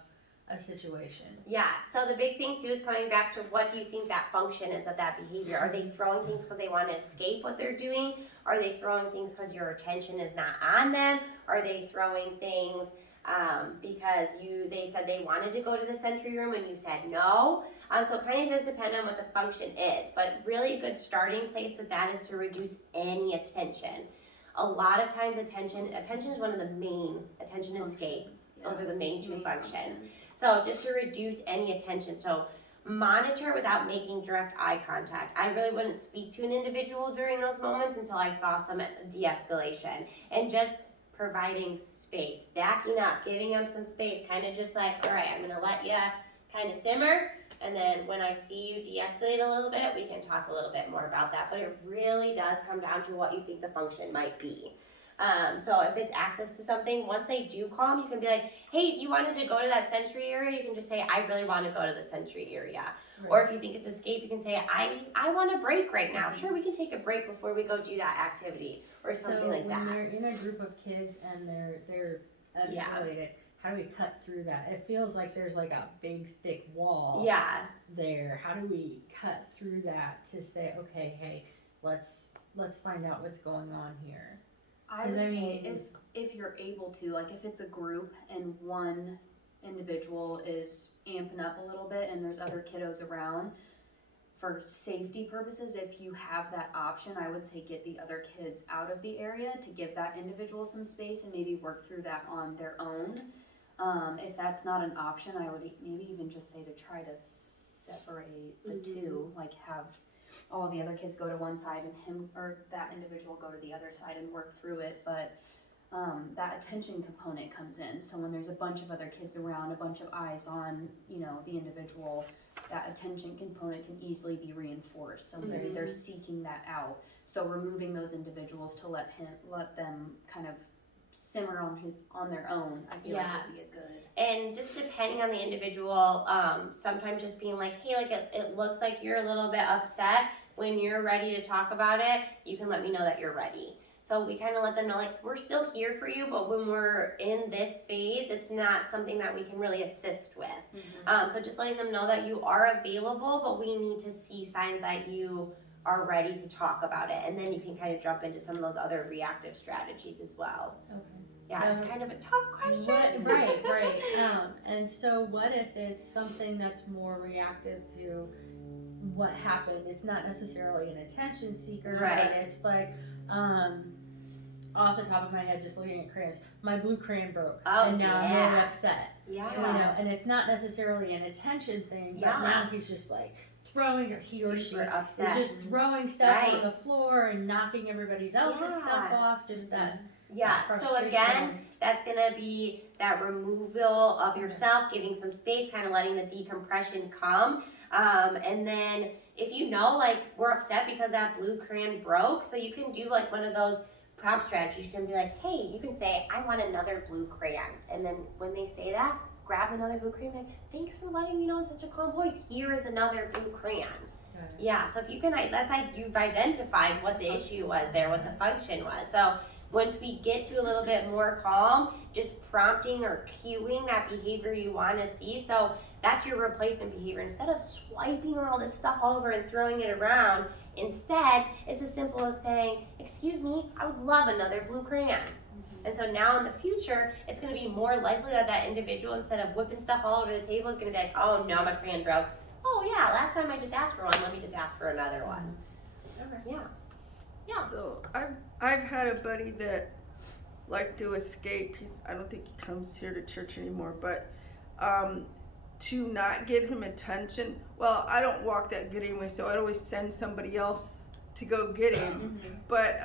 a situation? Yeah, so the big thing too is coming back to what do you think that function is of that behavior? Are they throwing things because they want to escape what they're doing? Are they throwing things because your attention is not on them? Are they throwing things because they said they wanted to go to the sensory room and you said no? So it kind of does depend on what the function is, but really a good starting place with that is to reduce any attention. A lot of times attention is one of the main, attention and escape. Those are the main two functions. So just to reduce any attention. So monitor without making direct eye contact. I really wouldn't speak to an individual during those moments until I saw some de-escalation. And just providing space, backing up, giving them some space, kind of just like, all right, I'm gonna let you kind of simmer. And then when I see you de-escalate a little bit, we can talk a little bit more about that. But it really does come down to what you think the function might be. So if it's access to something, once they do calm, you can be like, hey, if you wanted to go to that sensory area, you can just say, I really want to go to the sensory area. Right. Or if you think it's escape, you can say, I want a break right now. Sure, we can take a break before we go do that activity or something like that. So when they're in a group of kids and they're escalated, how do we cut through that? It feels like there's like a big thick wall there. How do we cut through that to say, okay, hey, let's find out what's going on here? I would say if you're able to, like if it's a group and one individual is amping up a little bit and there's other kiddos around, for safety purposes, if you have that option, I would say get the other kids out of the area to give that individual some space and maybe work through that on their own. If that's not an option, I would maybe even just say to try to separate the two, like have all the other kids go to one side and him or that individual go to the other side and work through it. But that attention component comes in. So when there's a bunch of other kids around, a bunch of eyes on, the individual, that attention component can easily be reinforced. So they're seeking that out. So removing those individuals to let them kind of simmer on their own, I feel like would be a good. And just depending on the individual, sometimes just being like, hey, like it looks like you're a little bit upset. When you're ready to talk about it, you can let me know that you're ready. So we kind of let them know, like, we're still here for you, but when we're in this phase, it's not something that we can really assist with. So just letting them know that you are available, but we need to see signs that you are ready to talk about it. And then you can kind of jump into some of those other reactive strategies as well. Okay. Yeah, So it's kind of a tough question. Right. And so what if it's something that's more reactive to what happened? It's not necessarily an attention seeker, Right. but it's like, off the top of my head, just looking at crayons, my blue crayon broke, and now I'm really upset. Yeah. And it's not necessarily an attention thing, but Yeah. now he's just like throwing, or he or she Super upset. is just throwing stuff Right. on the floor and knocking everybody else's stuff off. Just that. Yeah, that so again, that's gonna be that removal of yourself, giving some space, kind of letting the decompression come. And then if you know, like, we're upset because that blue crayon broke, so you can do like one of those prompt strategies. You can be like, hey, you can say, I want another blue crayon. And then when they say that, grab another blue crayon, like, thanks for letting me know in such a calm voice. Here is another blue crayon. Yeah, so if you can, that's like you've identified what the issue was there, what the function was. So once we get to a little bit more calm, just prompting or cueing that behavior you want to see. So that's your replacement behavior. Instead of swiping all this stuff all over and throwing it around, instead, it's as simple as saying, excuse me, I would love another blue crayon. And so now in the future, it's going to be more likely that that individual, instead of whipping stuff all over the table, is going to be like, oh no, my crayon broke. Oh, oh yeah, last time I just asked for one, let me just ask for another one. Okay. Yeah. So I've had a buddy that liked to escape. I don't think he comes here to church anymore, but to not give him attention. Well, I don't walk that good anyway, so I'd always send somebody else to go get him. But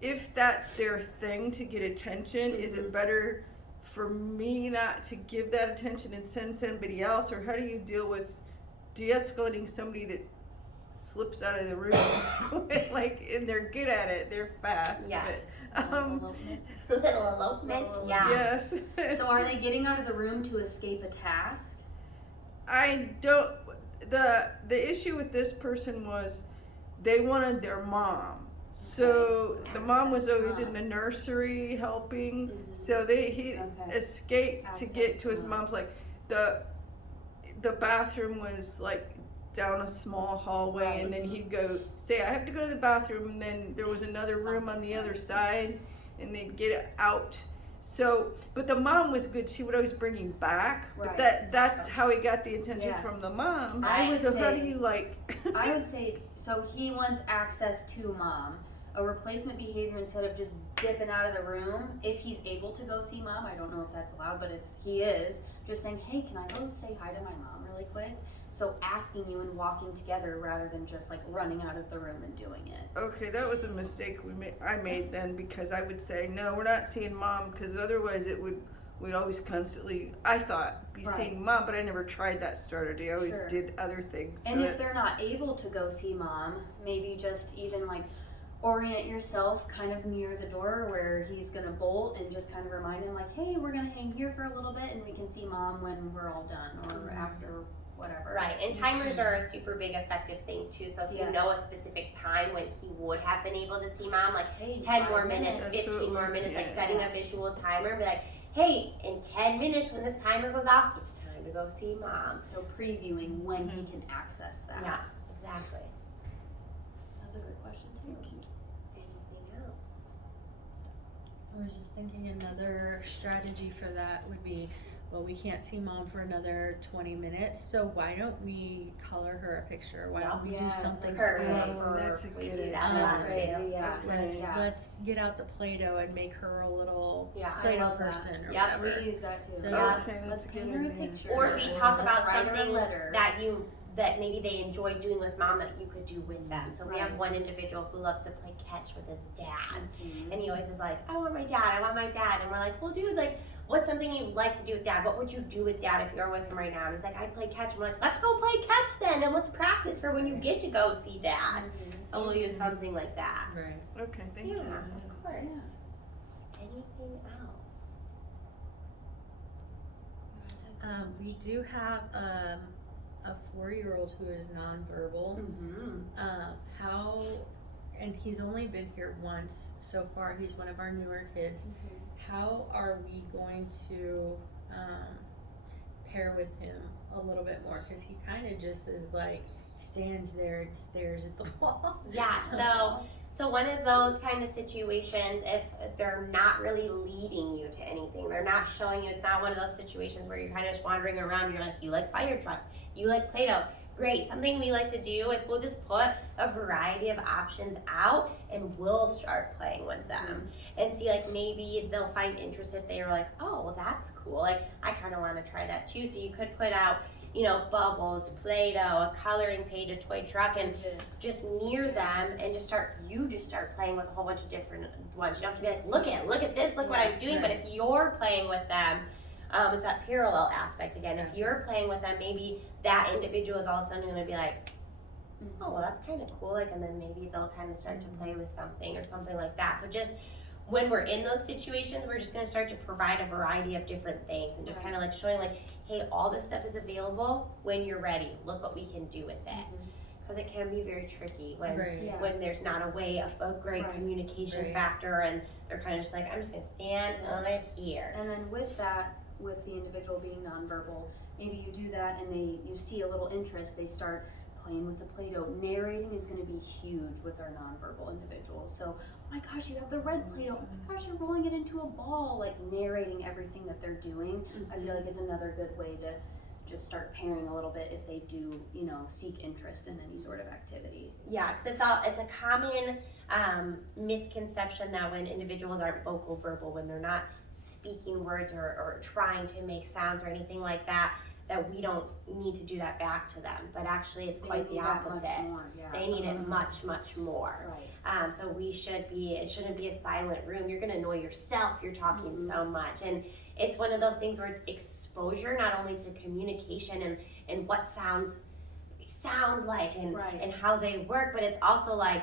if that's their thing to get attention, is it better for me not to give that attention and send somebody else, or how do you deal with de-escalating somebody that slips out of the room? Like, and they're good at it, they're fast. Yes. But, Little elopement. Yeah. yes. So are they getting out of the room to escape a task? I don't. The issue with this person was they wanted their mom. So the mom was always in the nursery helping. So he escaped to get to his mom's. Like the bathroom was like down a small hallway, and then he'd go say, I have to go to the bathroom, and then there was another room on the other side, and they'd get out. So, but the mom was good. She would always bring him back. But that's how he got the attention from the mom. I would so say, how do you like? I would say, so he wants access to mom. A replacement behavior instead of just dipping out of the room. If he's able to go see mom, I don't know if that's allowed, but if he is, just saying, hey, can I go say hi to my mom really quick? So asking you and walking together rather than just like running out of the room and doing it. Okay, that was a mistake I made then, because I would say, no, we're not seeing mom, because otherwise we'd always constantly, I thought, be seeing mom, but I never tried that strategy. I always did other things. And if they're not able to go see mom, maybe just even like orient yourself kind of near the door where he's gonna bolt, and just kind of remind him like, hey, we're gonna hang here for a little bit and we can see mom when we're all done, or after whatever. Right, and timers are a super big effective thing too. So if you know a specific time when he would have been able to see mom, like hey, 10 more minutes, 15 more minutes, like setting a visual timer and be like, hey, in 10 minutes when this timer goes off, it's time to go see mom. So previewing when he can access that. Yeah, exactly. That's a good question too. Anything else? I was just thinking another strategy for that would be, well, we can't see mom for another 20 minutes, so why don't we color her a picture? Why don't we do something for her? That's a We good do that That's a lot great. too. Yeah. Let's get out the Play-Doh and make her a little Yeah, I Play-Doh love that. person or Yep, whatever. We use that too. So, Okay, that's Let's a paint good her a idea. picture. Or we talk about Let's write her a something letter. that maybe they enjoy doing with mom that you could do with them. So we have Right. one individual who loves to play catch with his dad. Mhm. And he always is like, I want my dad. And we're like, well, dude, like, what's something you'd like to do with dad? What would you do with dad if you're with him right now? And he's like, I'd play catch. And we're like, let's go play catch then, and let's practice for when you get to go see dad. So we'll use something like that. Right. Okay, thank you. Of course. Anything else? We do have a 4-year-old who is nonverbal. And he's only been here once so far. He's one of our newer kids. How are we going to pair with him a little bit more? Because he kind of just is like, stands there and stares at the wall. Yeah, so one of those kind of situations, if they're not really leading you to anything, they're not showing you, it's not one of those situations where you're kind of just wandering around, you're like, you like fire trucks, you like Play-Doh. Great, something we like to do is we'll just put a variety of options out and we'll start playing with them and see, like, maybe they'll find interest if they were like, oh, well, that's cool, like, I kind of want to try that too. So you could put out, you know, bubbles, Play-Doh, a coloring page, a toy truck, and just near them and just start playing with a whole bunch of different ones. You don't have to be like, look at this, look what I'm doing. But if you're playing with them, it's that parallel aspect again. If you're playing with them, maybe that individual is all of a sudden going to be like, oh, well, that's kind of cool. Like, and then maybe they'll kind of start to play with something or something like that. So just when we're in those situations, we're just going to start to provide a variety of different things and just kind of like showing like, hey, all this stuff is available when you're ready. Look what we can do with it. Because it can be very tricky when there's not a way of a great communication factor, and they're kind of just like, I'm just going to stand over here. And then with that, with the individual being nonverbal, maybe you do that and you see a little interest, they start playing with the Play-Doh. Narrating is going to be huge with our nonverbal individuals. So, oh my gosh, you have the red Play-Doh. Oh my gosh, you're rolling it into a ball. Like narrating everything that they're doing, I feel like is another good way to just start pairing a little bit if they do, you know, seek interest in any sort of activity. Yeah, because it's a common misconception that when individuals aren't vocal verbal, when they're not speaking words or trying to make sounds or anything like that, that we don't need to do that back to them. But actually, it's quite the opposite. They need it much, much more. Right. So it shouldn't be a silent room. You're gonna annoy yourself. You're talking so much, and it's one of those things where it's exposure not only to communication and what sounds sound like and how they work, but it's also like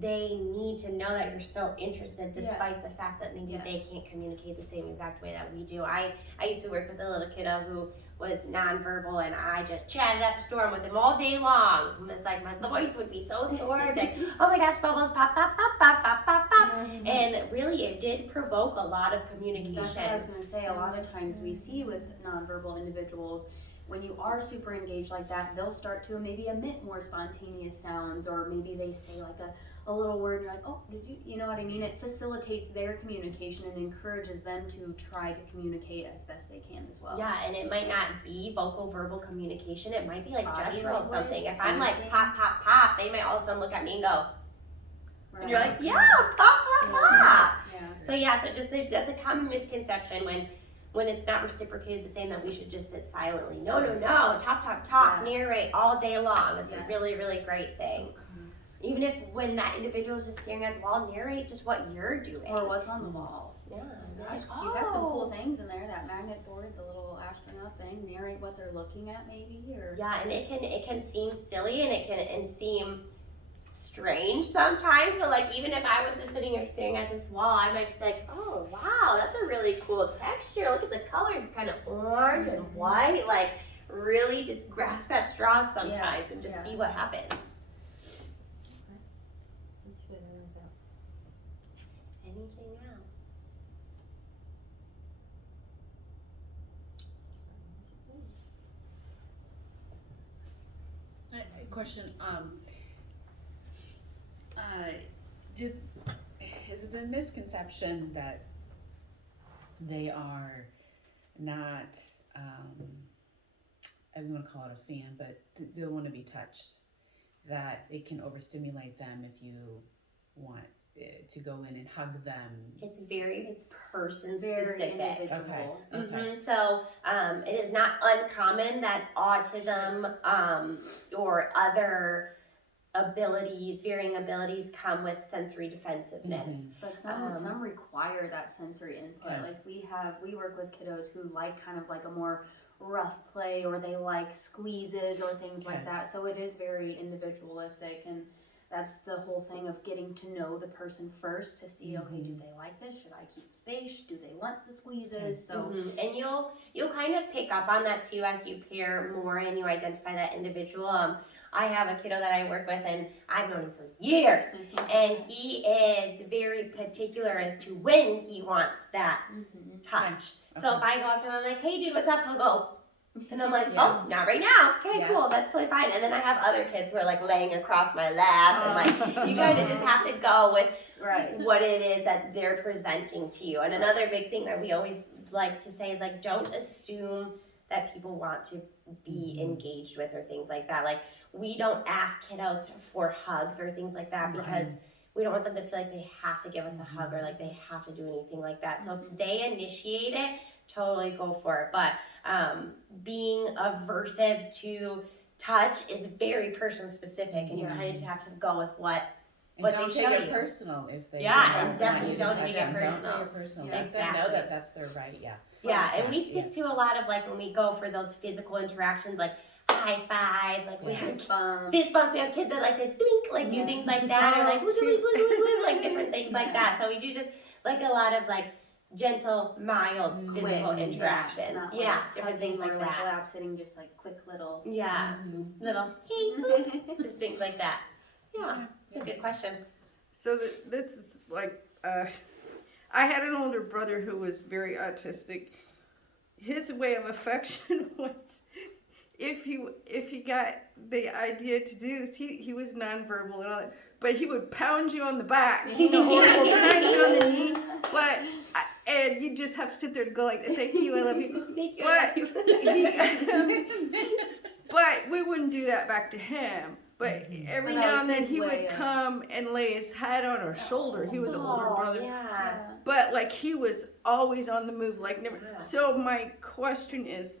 they need to know that you're still interested despite the fact that maybe they can't communicate the same exact way that we do. I used to work with a little kiddo who was nonverbal, and I just chatted up a storm with him all day long. It was like my voice would be so sore, like, oh my gosh, bubbles, pop, pop, pop, pop, pop, pop, pop. And really it did provoke a lot of communication. That's what I was going to say. A lot of times we see with nonverbal individuals, when you are super engaged like that, they'll start to maybe emit more spontaneous sounds, or maybe they say like a little word and you're like, oh, did you know what I mean? It facilitates their communication and encourages them to try to communicate as best they can as well. Yeah, and it might not be vocal verbal communication. It might be like Body gestural language, something. If I'm like pop, pop, pop, they might all of a sudden look at me and go, Right. and you're like, yeah, pop, pop, pop. Yeah. So that's a common misconception when it's not reciprocated the same, that we should just sit silently. No, talk, Yes. narrate all day long. It's Yes. a really, really great thing. Even if when that individual is just staring at the wall, narrate just what you're doing. Or what's on the wall. Yeah. Gosh, 'cause you got some cool things in there, that magnet board, the little astronaut thing, narrate what they're looking at maybe, or. Yeah, and it can seem silly and it can seem strange sometimes, but like even if I was just sitting here staring at this wall, I might just be like, oh wow, that's a really cool texture. Look at the colors, it's kind of orange and white. Like really just grasp at straws sometimes and just see what happens. That's good. I like that. Anything else? Question, is it the misconception that they are not, I don't want to call it a fan, but they want to be touched, that it can overstimulate them if you want to go in and hug them? It's very person very specific. individual. Okay. So it is not uncommon that autism or other varying abilities come with sensory defensiveness. But some require that sensory input. Okay. Like we work with kiddos who like kind of like a more rough play, or they like squeezes or things like that. So it is very individualistic, and that's the whole thing of getting to know the person first to see, okay, do they like this? Should I keep space? Do they want the squeezes? So and you'll kind of pick up on that too as you pair more and you identify that individual. I have a kiddo that I work with, and I've known him for years, and he is very particular as to when he wants that touch. So if I go up to him, I'm like, hey dude, what's up? He'll go, and I'm like, oh, not right now. Okay, cool, that's totally fine. And then I have other kids who are like laying across my lap, and like, you kind of just have to go with what it is that they're presenting to you. And another big thing that we always like to say is like, don't assume that people want to be engaged with or things like that. Like, we don't ask kiddos for hugs or things like that because we don't want them to feel like they have to give us a hug or like they have to do anything like that. So if they initiate it, totally go for it. But being aversive to touch is very person specific, and you kind of have to go with what And they don't show take it you. personal if they And decide definitely to don't touch take them. it personal. Don't take it personal. Yeah. Let them know Exactly. that that's their right. Yeah, and we stick to a lot of like when we go for those physical interactions, like high fives, like we have fist bump. fist bumps. We have kids that like to think, like do things like that, or like wiggle, wiggle, wiggle, wiggle, like different things like that. So we do just like a lot of like gentle, mild physical interactions. Not Yeah, like different things hugging like or that. lap sitting, just like quick little. Yeah, little hey, boop, just things like that. Yeah, it's a good question. So this is like, I had an older brother who was very autistic. His way of affection was, if he got the idea to do this, he was nonverbal and all that, but he would pound you on the back, or pound you on the knee. But and you just have to sit there and go like, thank you, I love you. Thank you. But we wouldn't do that back to him. But every But that now was and then his he way would of- come and lay his head on our shoulder. He was an older brother. Yeah. But like he was always on the move, like never. Yeah. So my question is,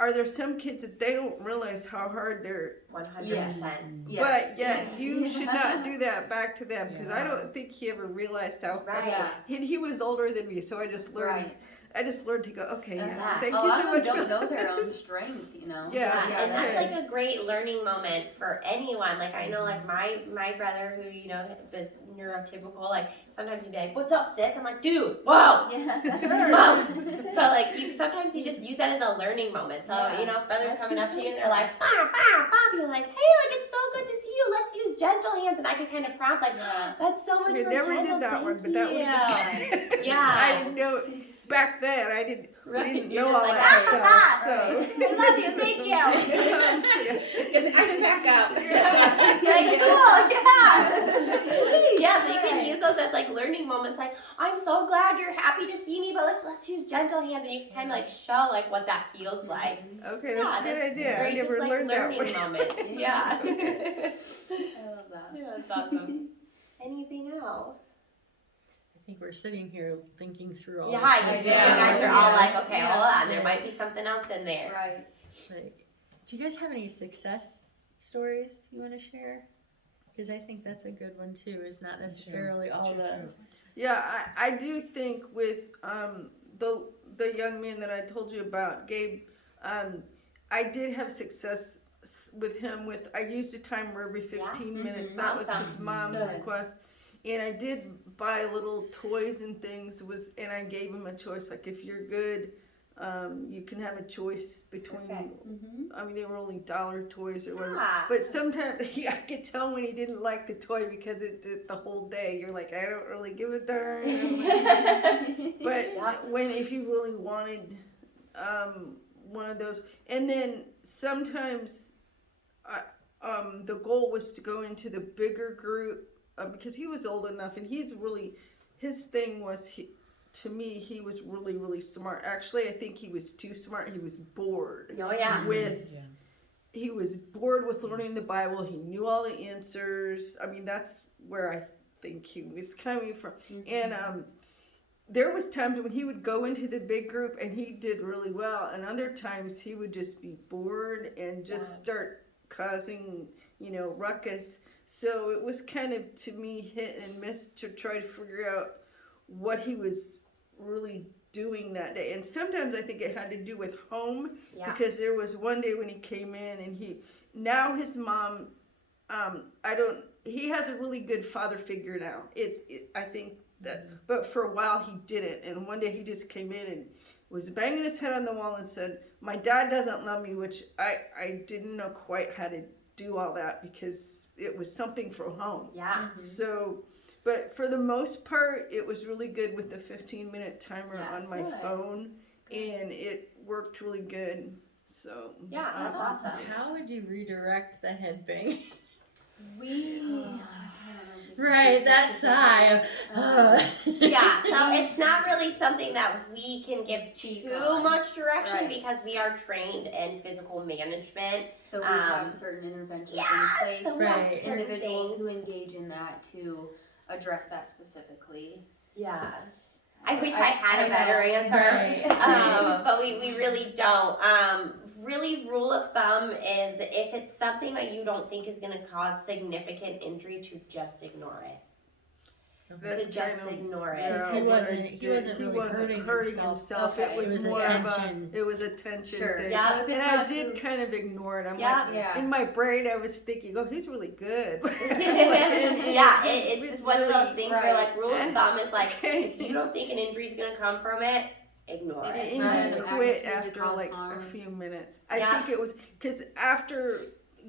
are there some kids that they don't realize how hard they're? 100%. But yes, you should not do that back to them because I Yeah. don't think he ever realized how. Right. Yeah. He was older than me, so I just learned. Right. I just learned to go. Okay, yeah. Yeah. Thank A you lot so of much. them for don't know that. their own strength, you know. Yeah. And that's Yes. like a great learning moment for anyone. Like I know, like my brother who was neurotypical. Like sometimes he'd be like, "What's up, sis?" I'm like, "Dude, whoa." Yeah. Mom. So like sometimes you just use that as a learning moment. So Yeah. brothers That's coming up to good you and too. they're like, "Bah, bah, bah," you're like, "Hey, like it's so good to see you. Let's use gentle hands," and I can kind of prompt like, Yeah. "That's so much We more never gentle. did that Thank one, but that would you." have been Yeah. I didn't know back then. I didn't. Right. We didn't You're know just all like, that "Ah, stuff. So. I love you. Thank you." Get the ice back up. Yeah, cool, yeah. Yeah, so you can use those as like learning moments. Like, I'm so glad you're happy to see me, but like, let's use gentle hands, and you can kind of like show like what that feels like. Okay, that's a good idea. Great, I never just like learned that learning one. moments. Yeah. I love that. Yeah, that's awesome. Anything else? I think we're sitting here thinking through all Yeah, the I things can see that you guys are all Yeah. like, okay, Yeah. hold on, there might be something else in there. Right. like, do you guys have any success stories you want to share? Because I think that's a good one too. Is not necessarily all the Yeah, I do think with the young man that I told you about, Gabe, I did have success with him. I used a timer every 15 minutes. That was his Awesome. mom's Good. request. And I did buy little toys and things. And I gave him a choice. Like if you're good, you can have a choice between. Mm-hmm. I mean, they were only dollar toys or whatever. Yeah. But sometimes I could tell when he didn't like the toy because it did the whole day. You're like, I don't really give a darn. But if you really wanted one of those, and then sometimes the goal was to go into the bigger group because he was old enough, and his thing was to me, he was really, really smart. Actually, I think he was too smart. He was bored Oh yeah. he was bored with learning the Bible. He knew all the answers. I mean, that's where I think he was coming from. And there was times when he would go into the big group and he did really well, and other times he would just be bored and just start causing, ruckus. So it was kind of, to me, hit and miss to try to figure out what he was really doing that day. And sometimes I think it had to do with home, because there was one day when he came in and now his mom, he has a really good father figure now. I think that, but for a while he didn't. And one day he just came in and was banging his head on the wall and said, "My dad doesn't love me," which I didn't know quite how to do all that because it was something from home. Yeah. So, but for the most part, it was really good with the 15-minute timer on my phone, and it worked really good. So Yeah, that's awesome. How would you redirect the headbang? Right, that sigh of, Yeah, so it's not really something that we can give too much direction Right. because we are trained in physical management. So we have certain interventions in place so for we have Right. certain individuals things. who engage in that to address that specifically. Yeah. I wish I had a better answer, Right. but we really don't. Really, rule of thumb is if it's something that you don't think is going to cause significant injury, to just ignore it. To just ignore it. Yeah. He wasn't hurting himself. Okay. It was It was more attention. of it was a tension Sure. thing. Yeah. So if it's And I not did too- kind of ignore it. I'm Yeah. like, Yeah. in my brain, I was thinking, "Oh, he's really good." Yeah, it's just one of those things where, like, rule of thumb is like, Okay. if you don't think an injury is gonna come from it, ignore If it. it's And not you an quit magnitude to after cause like harm. a few minutes. I Yeah. think it was because after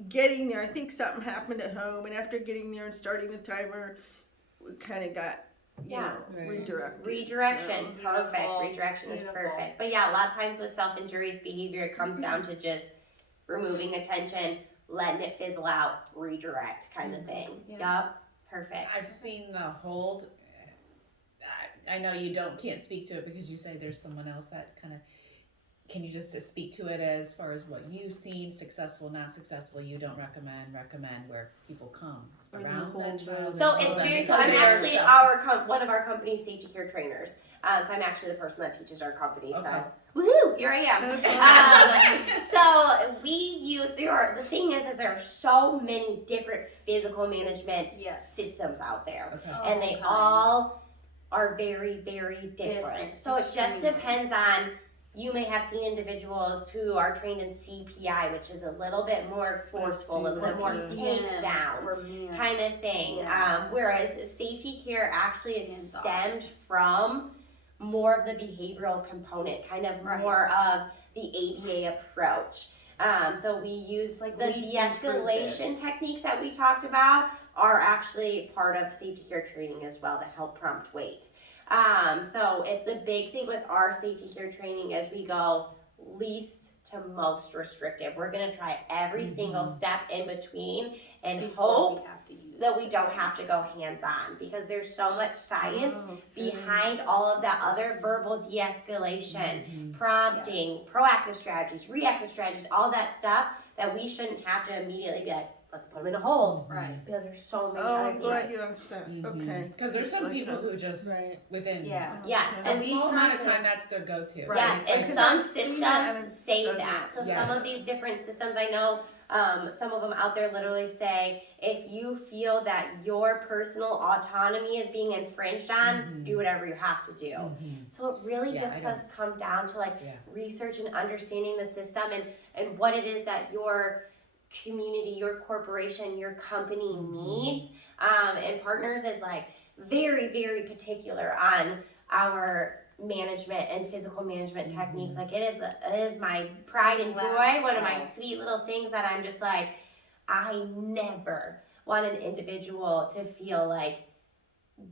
getting there, I think something happened at home, and after getting there and starting the timer, we kind of got Right. redirected. Redirection, So- perfect. Beautiful. Redirection is Beautiful. perfect. But yeah, a lot of times with self-injurious behavior, it comes down to just removing attention, letting it fizzle out, redirect kind of thing. Yeah. Yup, perfect. I've seen the hold. I know you can't speak to it because you say there's someone else that kind of, can you just speak to it as far as what you've seen, successful, not successful, you don't recommend where people come around that child? So and it's all very, that? so I'm Because actually there's- one of our company's safety care trainers. So I'm actually the person that teaches our company. Okay. So woohoo, here I am. So we use, the thing is there are so many different physical management Yes. systems out there. Okay. And they all are very, very different. So it just Extremely. depends on, you may have seen individuals who are trained in CPI, which is a little bit more forceful, a little bit more takedown Or man. kind of thing. Yeah. Whereas safety care actually is Hands off. stemmed from more of the behavioral component, kind of Right. more of the ABA approach. So we use like the Least de-escalation techniques that we talked about are actually part of safety care training as well to help prompt wait. So the big thing with our safety care training is we go least to most restrictive. We're gonna try every single step in between and Before hope we have to use that we don't have to go hands-on, because there's so much science behind all of that other verbal de-escalation, prompting, proactive strategies, reactive strategies, all that stuff that we shouldn't have to immediately be like, let's put them in a hold, Right. because there's so many Oh, other I'm things. glad you understand. Okay. Because there's some Like people who those. just Right. within Yeah. Yes, a and small amount of sometimes- time, that's their go-to. Right. Yes, and Because some I've seen that systems and say done that. that. So Yes. some of these different systems, I know some of them out there literally say, if you feel that your personal autonomy is being infringed on, do whatever you have to do. Mhm. So it really Yeah, just I don't- has come down to like Yeah. research and understanding the system and what it is that your community, your corporation, your company needs. And Partners is like very, very particular on our management and physical management techniques. Like it is my pride and joy, one of my sweet little things that I'm just like, I never want an individual to feel like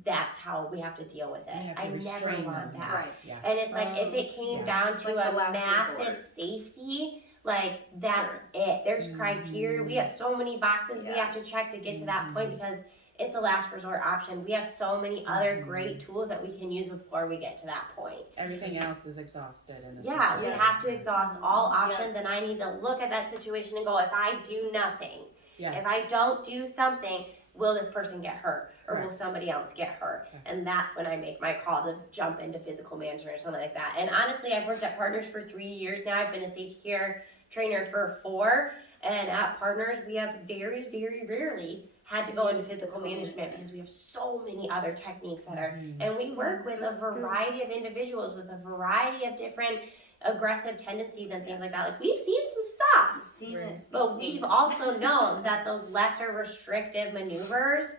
that's how we have to deal with You it. have to I never restrain want them, that. Right. yes. And it's like if it came yeah. down to Like a the last massive resort. safety, like that's it. There's criteria. We have so many boxes we Yeah. have to check to get to that point because it's a last resort option. We have so many other great tools that we can use before we get to that point. Everything else is exhausted. In a Yeah, we sense. have to exhaust all options, and I need to look at that situation and go, if I do nothing, Yes. if I don't do something, will this person get hurt or will Correct. somebody else get hurt? Correct. And that's when I make my call to jump into physical management or something like that. And honestly, I've worked at Partners for 3 years now. I've been a safety care trainer for 4. And at Partners, we have very, very rarely had to go into physical management because we have so many other techniques that are, and we work with a That's good. variety of individuals with a variety of different aggressive tendencies and things like that. Like we've seen some stuff. I've seen it. But we've also known that those lesser restrictive maneuvers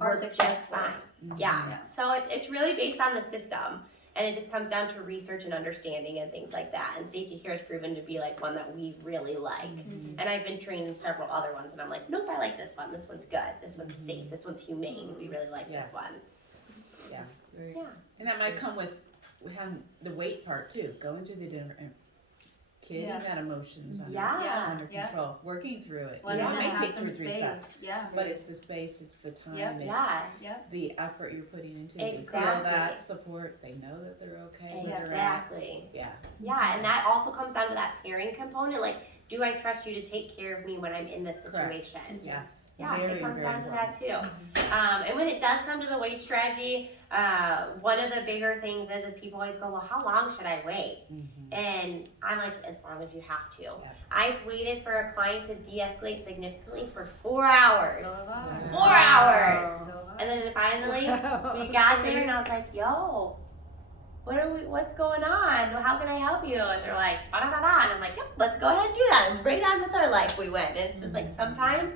Are work just successful. fine. Yeah. Yeah. So it's really based on the system. And it just comes down to research and understanding and things like that. And safety care has proven to be like one that we really like. And I've been trained in several other ones and I'm like, nope, I like this one. This one's good. This one's safe. This one's humane. We really like Yes. this one. Right. Yeah. And that might come with having the weight part too, going through the dinner, getting Yeah. that emotions under, Yeah. under Yeah. control, working through it. Let You know, them it may have take some 2 or 3 steps, space. Yeah. but it's the space, it's the time, Yep. it's Yeah. the effort you're putting into it. They feel Exactly. that support, they know that they're okay where they're at. Exactly. Yeah. Yeah, and that also comes down to that pairing component. Like, do I trust you to take care of me when I'm in this Correct. situation? Yes. Yeah, Very, it comes very down to important. that too. And when it does come to the wait strategy, one of the bigger things is people always go, well, how long should I wait? And I'm like, as long as you have to. I've waited for a client to de-escalate significantly for 4 hours. So have I. 4 hours. So have I. And then finally, we got there and I was like, yo, what's going on? How can I help you? And they're like, da-da-da-da. And I'm like, yep, let's go ahead and do that. And right on with our life we went. And it's just like, sometimes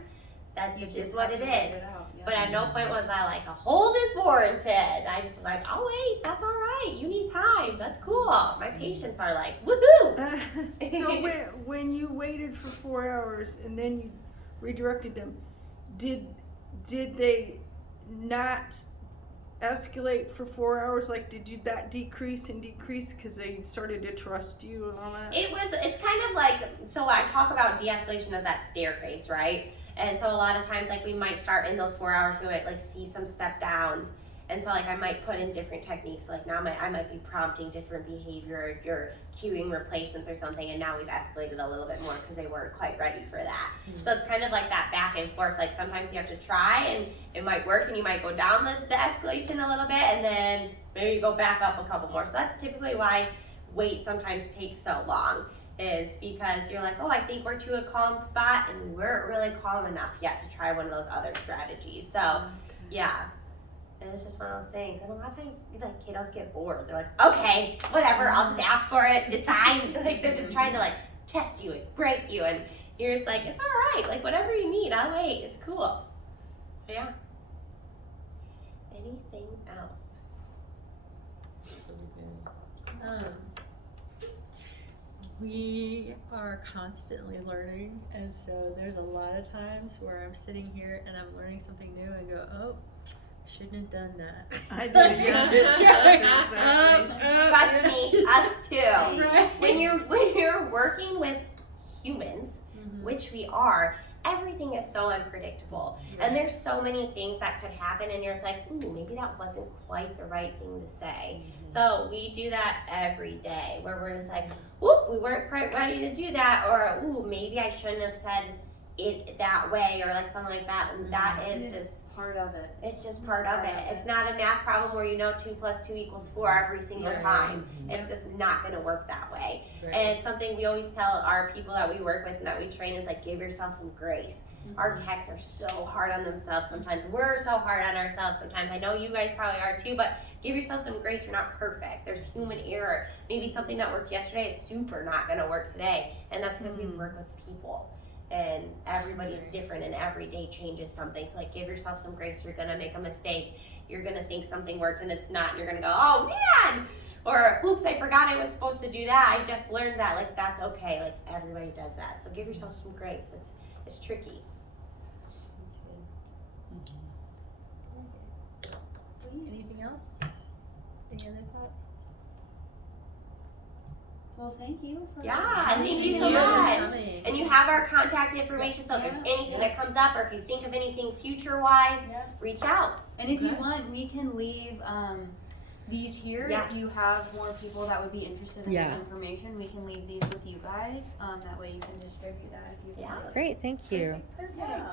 that just is what it is. But at no point was I like, a hold is warranted. I just was like, oh wait, that's all right. You need time. That's cool. My patients are like, woohoo. So when you waited for 4 hours and then you redirected them, did they not escalate for 4 hours? Like, did you that decrease and decrease because they started to trust you and all that? It's kind of like, so I talk about de-escalation as that staircase, right? And so a lot of times, like, we might start in those 4 hours, we might like see some step downs, And so like I might put in different techniques, like now I might be prompting different behavior, or cueing replacements or something, and now we've escalated a little bit more because they weren't quite ready for that. So it's kind of like that back and forth, like sometimes you have to try and it might work and you might go down the escalation a little bit and then maybe you go back up a couple more. So that's typically why wait sometimes takes so long, is because you're like, oh, I think we're to a calm spot and we weren't really calm enough yet to try one of those other strategies. So yeah. And it's just one of those things. And a lot of times, like, kiddos get bored. They're like, okay, whatever, I'll just ask for it. It's fine. Like, they're just trying to, like, test you and break you. And you're just like, it's all right. Like, whatever you need, I'll wait. It's cool. So, yeah. Anything else? We are constantly learning, and so there's a lot of times where I'm sitting here and I'm learning something new and go, oh, shouldn't have done that. I did, yeah. Trust me, us too. Right. When you're working with humans, Mhm. which we are, everything is so unpredictable. And there's so many things that could happen and you're just like, ooh, maybe that wasn't quite the right thing to say. So we do that every day where we're just like, whoop, we weren't quite ready to do that, or ooh, maybe I shouldn't have said it that way, or like something like that. And that is It's just part of it. it's just part of it. It's not a math problem where you know 2 + 2 = 4 every single Right. time. It's just not gonna work that way. Right. And it's something we always tell our people that we work with and that we train is like, give yourself some grace. Our techs are so hard on themselves sometimes. We're so hard on ourselves sometimes. I know you guys probably are too, but give yourself some grace. You're not perfect. There's human error. Maybe something that worked yesterday is super not gonna work today. And that's because we work with people. And everybody's different and every day changes something. So like, give yourself some grace. You're gonna make a mistake. You're gonna think something worked and it's not. And you're gonna go, oh man! Or, oops, I forgot I was supposed to do that. I just learned that. Like, that's okay. Like, everybody does that. So give yourself some grace. It's tricky. Sweet. Anything else? Any other thoughts? Well, thank you for Yeah, thank you so Thank you for much. coming. And you have our contact information, so if there's anything that comes up or if you think of anything future-wise, Yep. reach out. And if you Okay. want, we can leave these here. Yes. If you have more people that would be interested in Yeah. this information, we can leave these with you guys. That way you can distribute that if you Yeah. want. Great, thank you. Perfect.